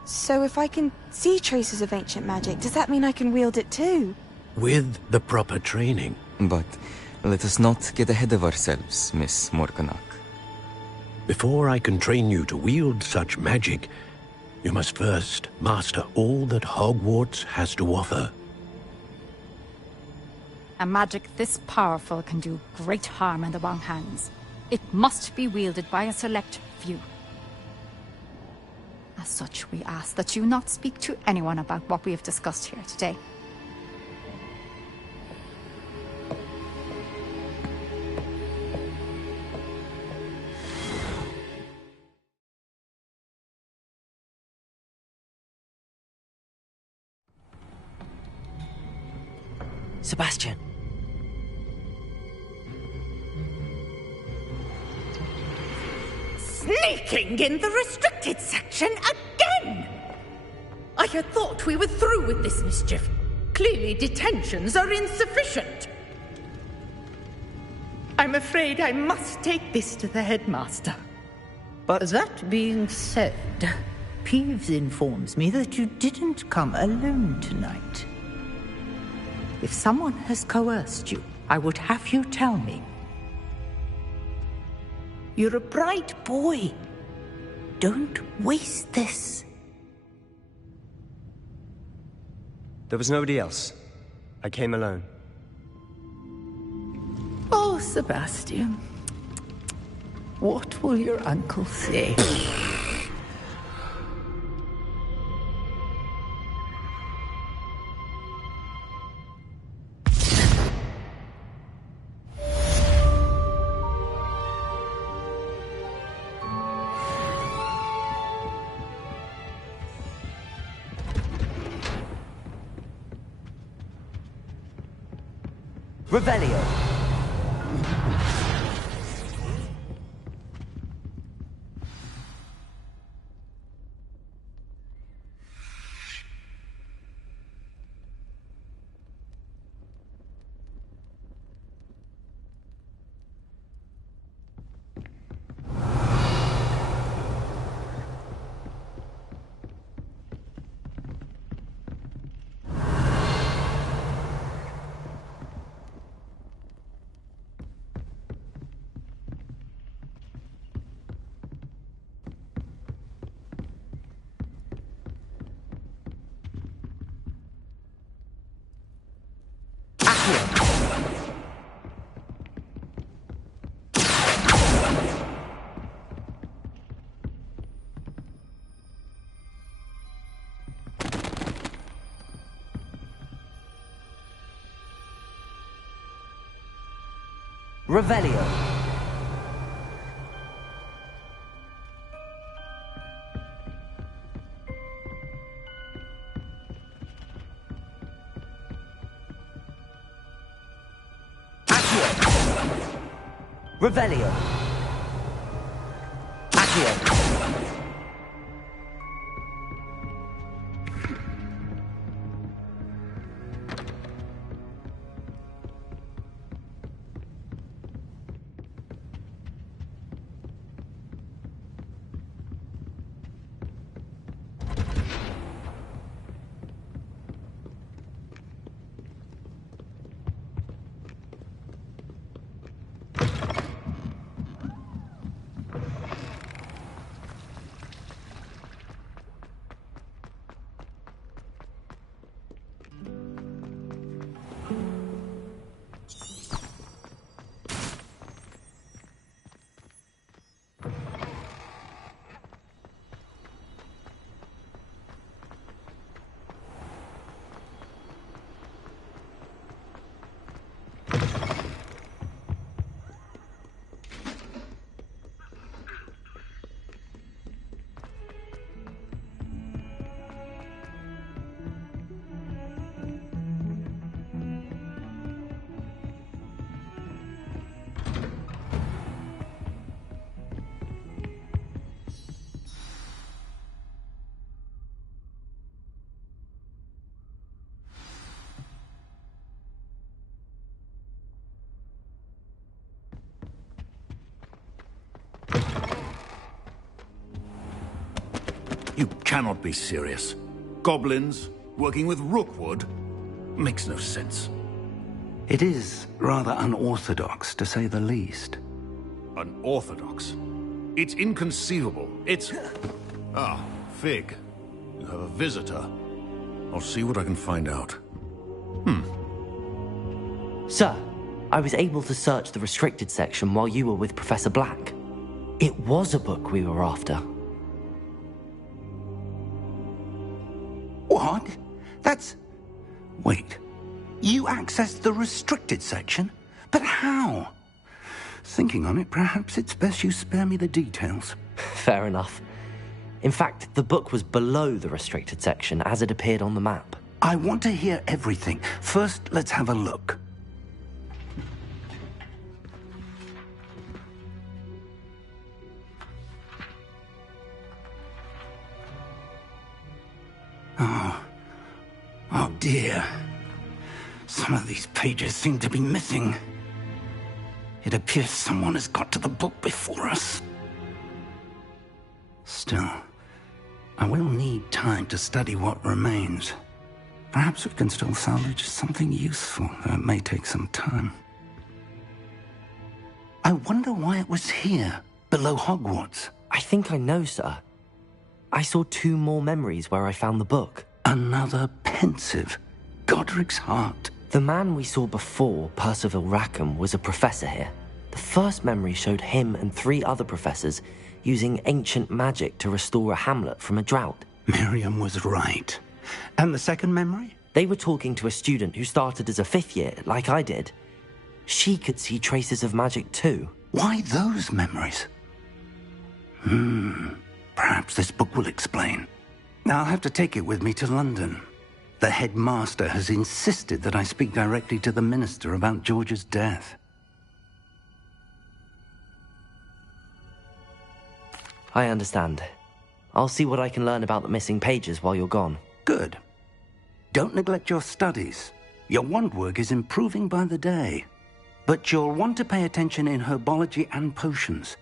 So if I can see traces of ancient magic, does that mean I can wield it too? With the proper training. But let us not get ahead of ourselves, Miss Morganach. Before I can train you to wield such magic, you must first master all that Hogwarts has to offer. A magic this powerful can do great harm in the wrong hands. It must be wielded by a select few. As such, we ask that you not speak to anyone about what we have discussed here today. Sebastian. Sneaking in the restricted section again! I had thought we were through with this mischief. Clearly detentions are insufficient. I'm afraid I must take this to the headmaster. But that being said, Peeves informs me that you didn't come alone tonight. If someone has coerced you, I would have you tell me. You're a bright boy. Don't waste this. There was nobody else. I came alone. Oh, Sebastian. What will your uncle say? Revelio. Revelio. Revelio. Accio. You cannot be serious. Goblins working with Rookwood? Makes no sense. It is rather unorthodox, to say the least. Unorthodox? It's inconceivable. It's... Ah, Fig. You have a visitor. I'll see what I can find out. Sir, I was able to search the restricted section while you were with Professor Black. It was a book we were after. What? That's... Wait. You accessed the restricted section? But how? Thinking on it, perhaps it's best you spare me the details. Fair enough. In fact, the book was below the restricted section as it appeared on the map. I want to hear everything. First, let's have a look. Oh dear. Some of these pages seem to be missing. It appears someone has got to the book before us. Still, I will need time to study what remains. Perhaps we can still salvage something useful, though it may take some time. I wonder why it was here, below Hogwarts. I think I know, sir. I saw 2 more memories where I found the book. Another pensive. Godric's heart. The man we saw before, Percival Rackham, was a professor here. The first memory showed him and 3 other professors using ancient magic to restore a hamlet from a drought. Miriam was right. And the second memory? They were talking to a student who started as a 5th year, like I did. She could see traces of magic too. Why those memories? Perhaps this book will explain. I'll have to take it with me to London. The headmaster has insisted that I speak directly to the minister about George's death. I understand. I'll see what I can learn about the missing pages while you're gone. Good. Don't neglect your studies. Your wand work is improving by the day. But you'll want to pay attention in herbology and potions.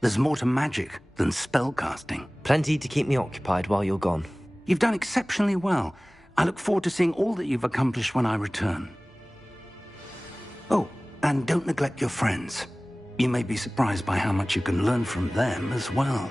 There's more to magic than spellcasting. Plenty to keep me occupied while you're gone. You've done exceptionally well. I look forward to seeing all that you've accomplished when I return. Oh, and don't neglect your friends. You may be surprised by how much you can learn from them as well.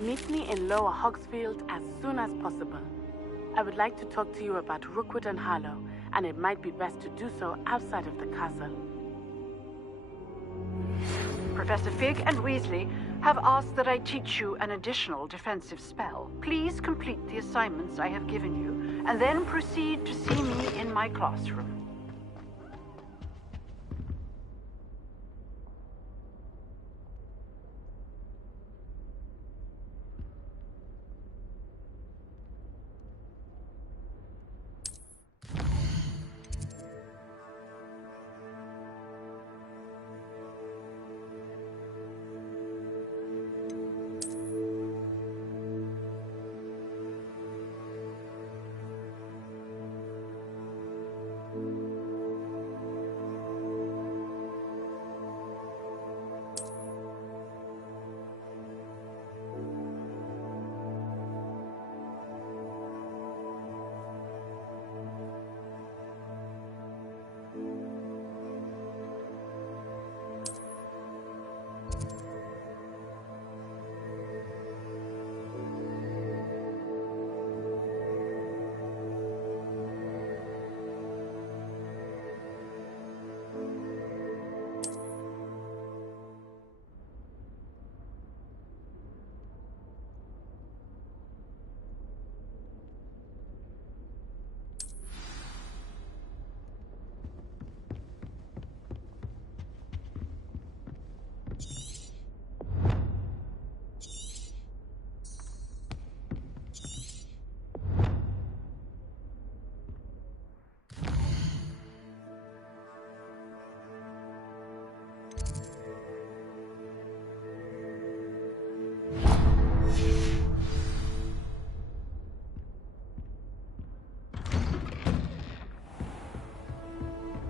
Meet me in Lower Hogsfield as soon as possible. I would like to talk to you about Rookwood and Harlow, and it might be best to do so outside of the castle. Professor Fig and Weasley have asked that I teach you an additional defensive spell. Please complete the assignments I have given you, and then proceed to see me in my classroom.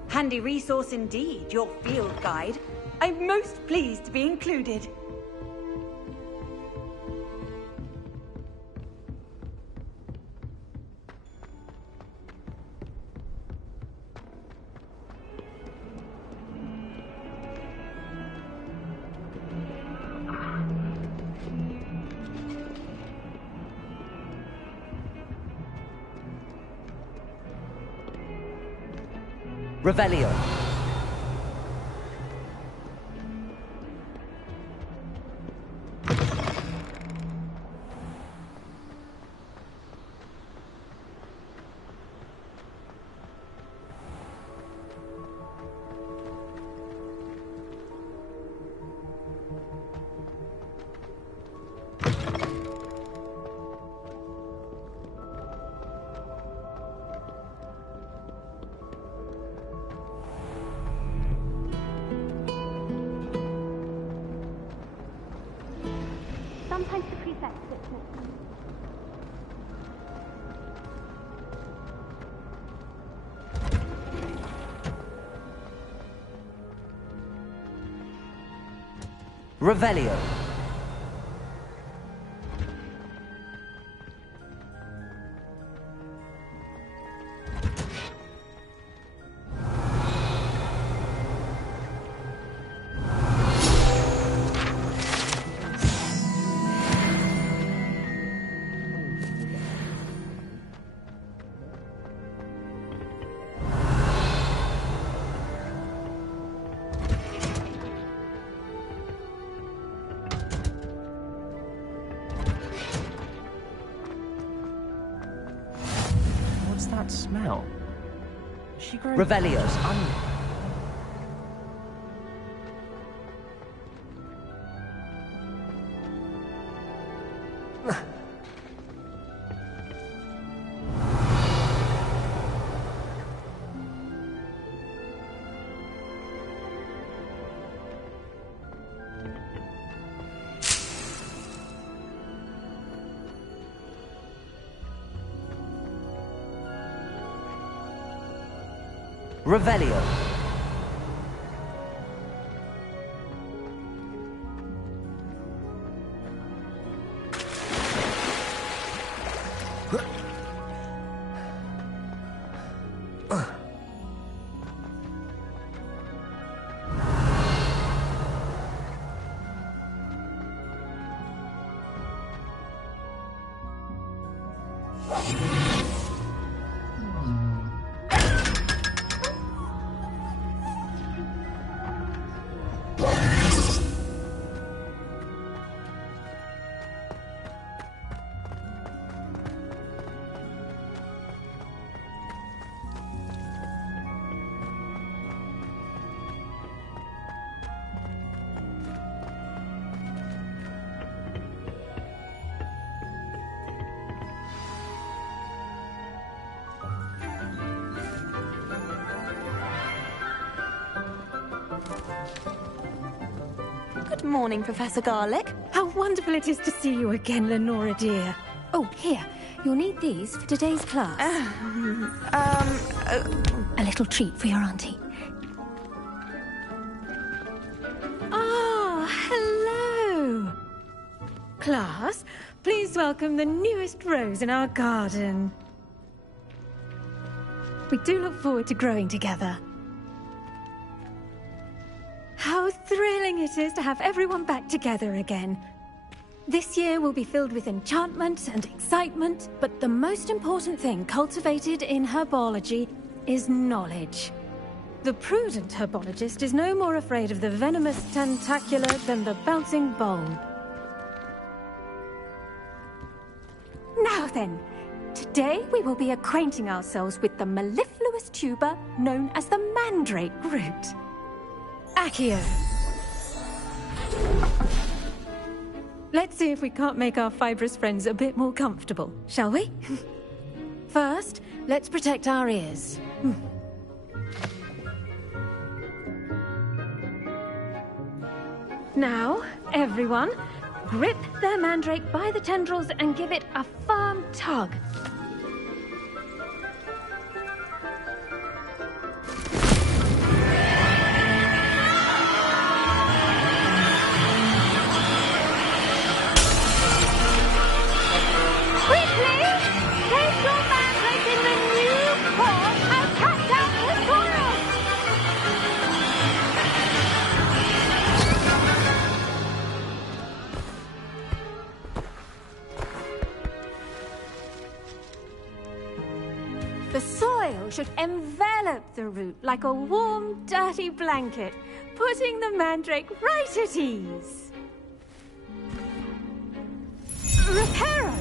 Handy resource indeed, your field guide. I'm most pleased to be included. Revelio. Sometimes the prefect gets it. Revelio. What's that smell? Is she growing Revelio. Revelio. Good morning, Professor Garlick. How wonderful it is to see you again, Lenora dear. Oh, here. You'll need these for today's class. A little treat for your auntie. Ah, hello. Class, please welcome the newest rose in our garden. We do look forward to growing together. How thrilling it is to have everyone back together again. This year will be filled with enchantment and excitement, but the most important thing cultivated in herbology is knowledge. The prudent herbologist is no more afraid of the venomous tentacula than the bouncing bulb. Now then, today we will be acquainting ourselves with the mellifluous tuber known as the mandrake root. Accio. Let's see if we can't make our fibrous friends a bit more comfortable, shall we? First, let's protect our ears. Now, everyone, grip their mandrake by the tendrils and give it a firm tug. The soil should envelop the root like a warm, dirty blanket, putting the mandrake right at ease. Reparo!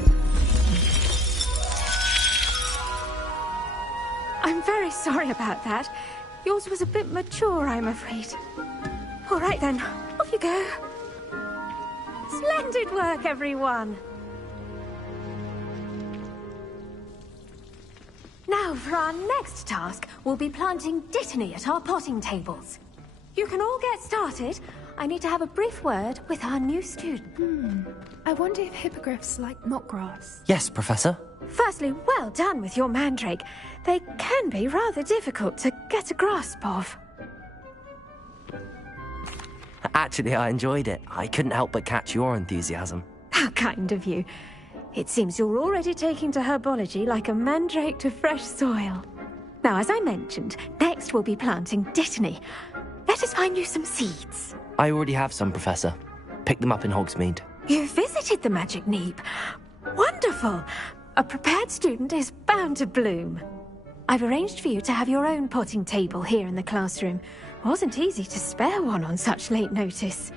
I'm very sorry about that. Yours was a bit mature, I'm afraid. All right then, off you go. Splendid work, everyone! Now, for our next task, we'll be planting dittany at our potting tables. You can all get started. I need to have a brief word with our new student. I wonder if hippogriffs like knotgrass. Yes, Professor. Firstly, well done with your mandrake. They can be rather difficult to get a grasp of. Actually, I enjoyed it. I couldn't help but catch your enthusiasm. How kind of you. It seems you're already taking to herbology like a mandrake to fresh soil. Now, as I mentioned, next we'll be planting dittany. Let us find you some seeds. I already have some, Professor. Picked them up in Hogsmeade. You visited the Magic Neep. Wonderful! A prepared student is bound to bloom. I've arranged for you to have your own potting table here in the classroom. Wasn't easy to spare one on such late notice.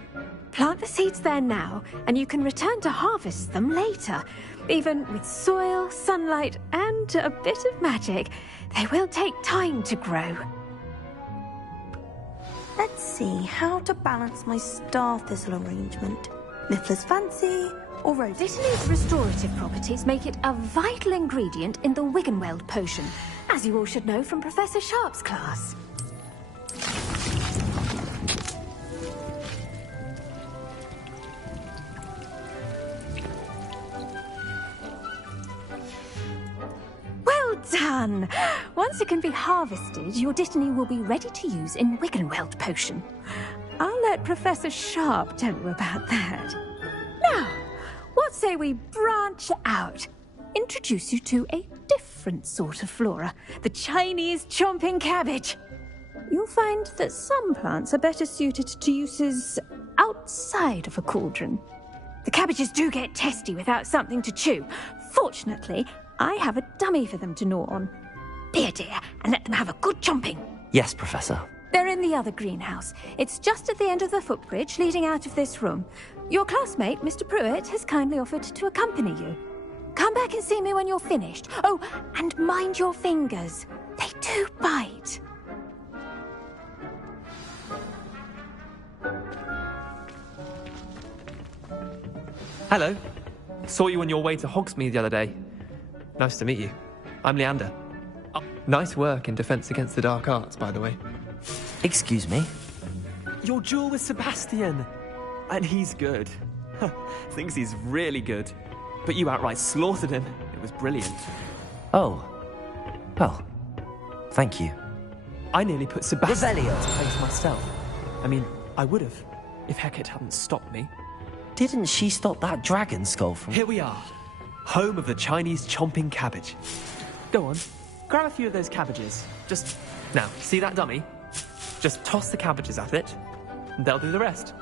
Plant the seeds there now, and you can return to harvest them later. Even with soil, sunlight, and a bit of magic, they will take time to grow. Let's see how to balance my star thistle arrangement. Miffler's fancy or rose. Dittany's restorative properties make it a vital ingredient in the Wiggenweld potion, as you all should know from Professor Sharp's class. Well done! Once it can be harvested, your dittany will be ready to use in Wiggenweld potion. I'll let Professor Sharp tell you about that. Now, what say we branch out? Introduce you to a different sort of flora, the Chinese chomping cabbage. You'll find that some plants are better suited to uses outside of a cauldron. The cabbages do get testy without something to chew. Fortunately, I have a dummy for them to gnaw on. Here, dear, and let them have a good chomping. Yes, Professor. They're in the other greenhouse. It's just at the end of the footbridge leading out of this room. Your classmate, Mr. Pruitt, has kindly offered to accompany you. Come back and see me when you're finished. Oh, and mind your fingers. They do bite. Hello. Saw you on your way to Hogsmeade the other day. Nice to meet you. I'm Leander. Nice work in Defense Against the Dark Arts, by the way. Excuse me? Your duel with Sebastian. And he's good. Thinks he's really good. But you outright slaughtered him. It was brilliant. Oh. Well, thank you. I nearly put Sebastian Revelio. to place myself. I mean, I would have, if Hecate hadn't stopped me. Didn't she stop that dragon skull from... Here we are. Home of the Chinese chomping cabbage. Go on. Grab a few of those cabbages. Just... Now, see that dummy? Just toss the cabbages at it, and they'll do the rest.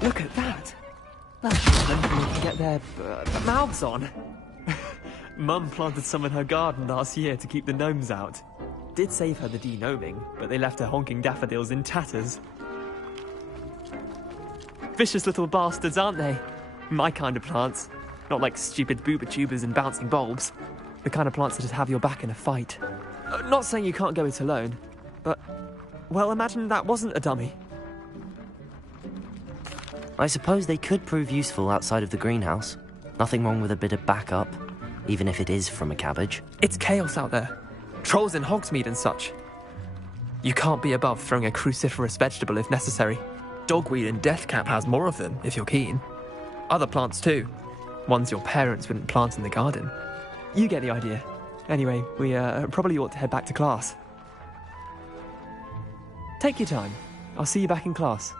Look at that! Well, then we can get their mouths on. Mum planted some in her garden last year to keep the gnomes out. Did save her the de-gnoming, but they left her honking daffodils in tatters. Vicious little bastards, aren't they? My kind of plants. Not like stupid booba tubers and bouncing bulbs. The kind of plants that'd have your back in a fight. Not saying you can't go it alone, but... Well, imagine that wasn't a dummy. I suppose they could prove useful outside of the greenhouse. Nothing wrong with a bit of backup, even if it is from a cabbage. It's chaos out there. Trolls in Hogsmeade and such. You can't be above throwing a cruciferous vegetable if necessary. Dogweed and deathcap has more of them, if you're keen. Other plants too. Ones your parents wouldn't plant in the garden. You get the idea. Anyway, we probably ought to head back to class. Take your time. I'll see you back in class.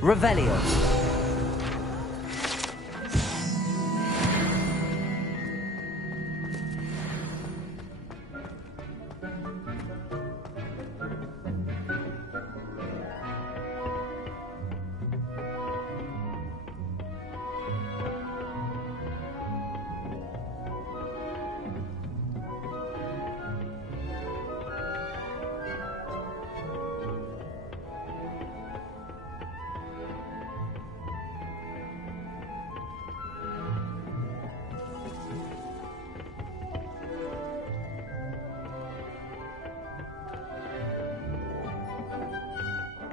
Revelio.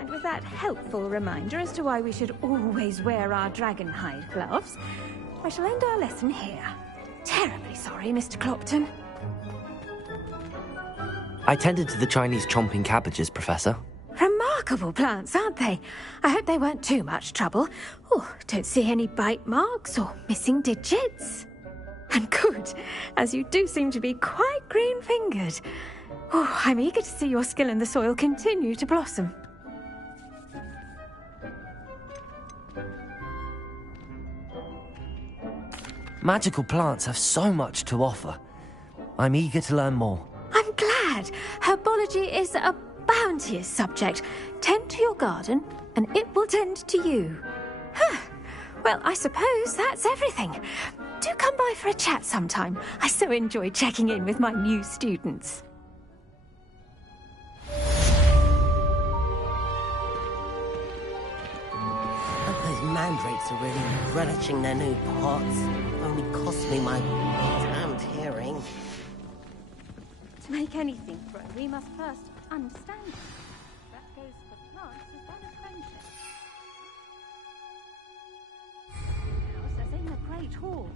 With that helpful reminder as to why we should always wear our dragonhide gloves, I shall end our lesson here. Terribly sorry, Mr. Clopton. I tended to the Chinese chomping cabbages, Professor. Remarkable plants, aren't they? I hope they weren't too much trouble. Oh, don't see any bite marks or missing digits. And good, as you do seem to be quite green-fingered. Oh, I'm eager to see your skill in the soil continue to blossom. Magical plants have so much to offer. I'm eager to learn more. I'm glad. Herbology is a bounteous subject. Tend to your garden, and it will tend to you. Well, I suppose that's everything. Do come by for a chat sometime. I so enjoy checking in with my new students. Those mandrakes are really relishing their new pots. Only cost me my damned hearing. To make anything grow, we must first understand it. That goes for plants as well as friendship. House as in the Great Hall.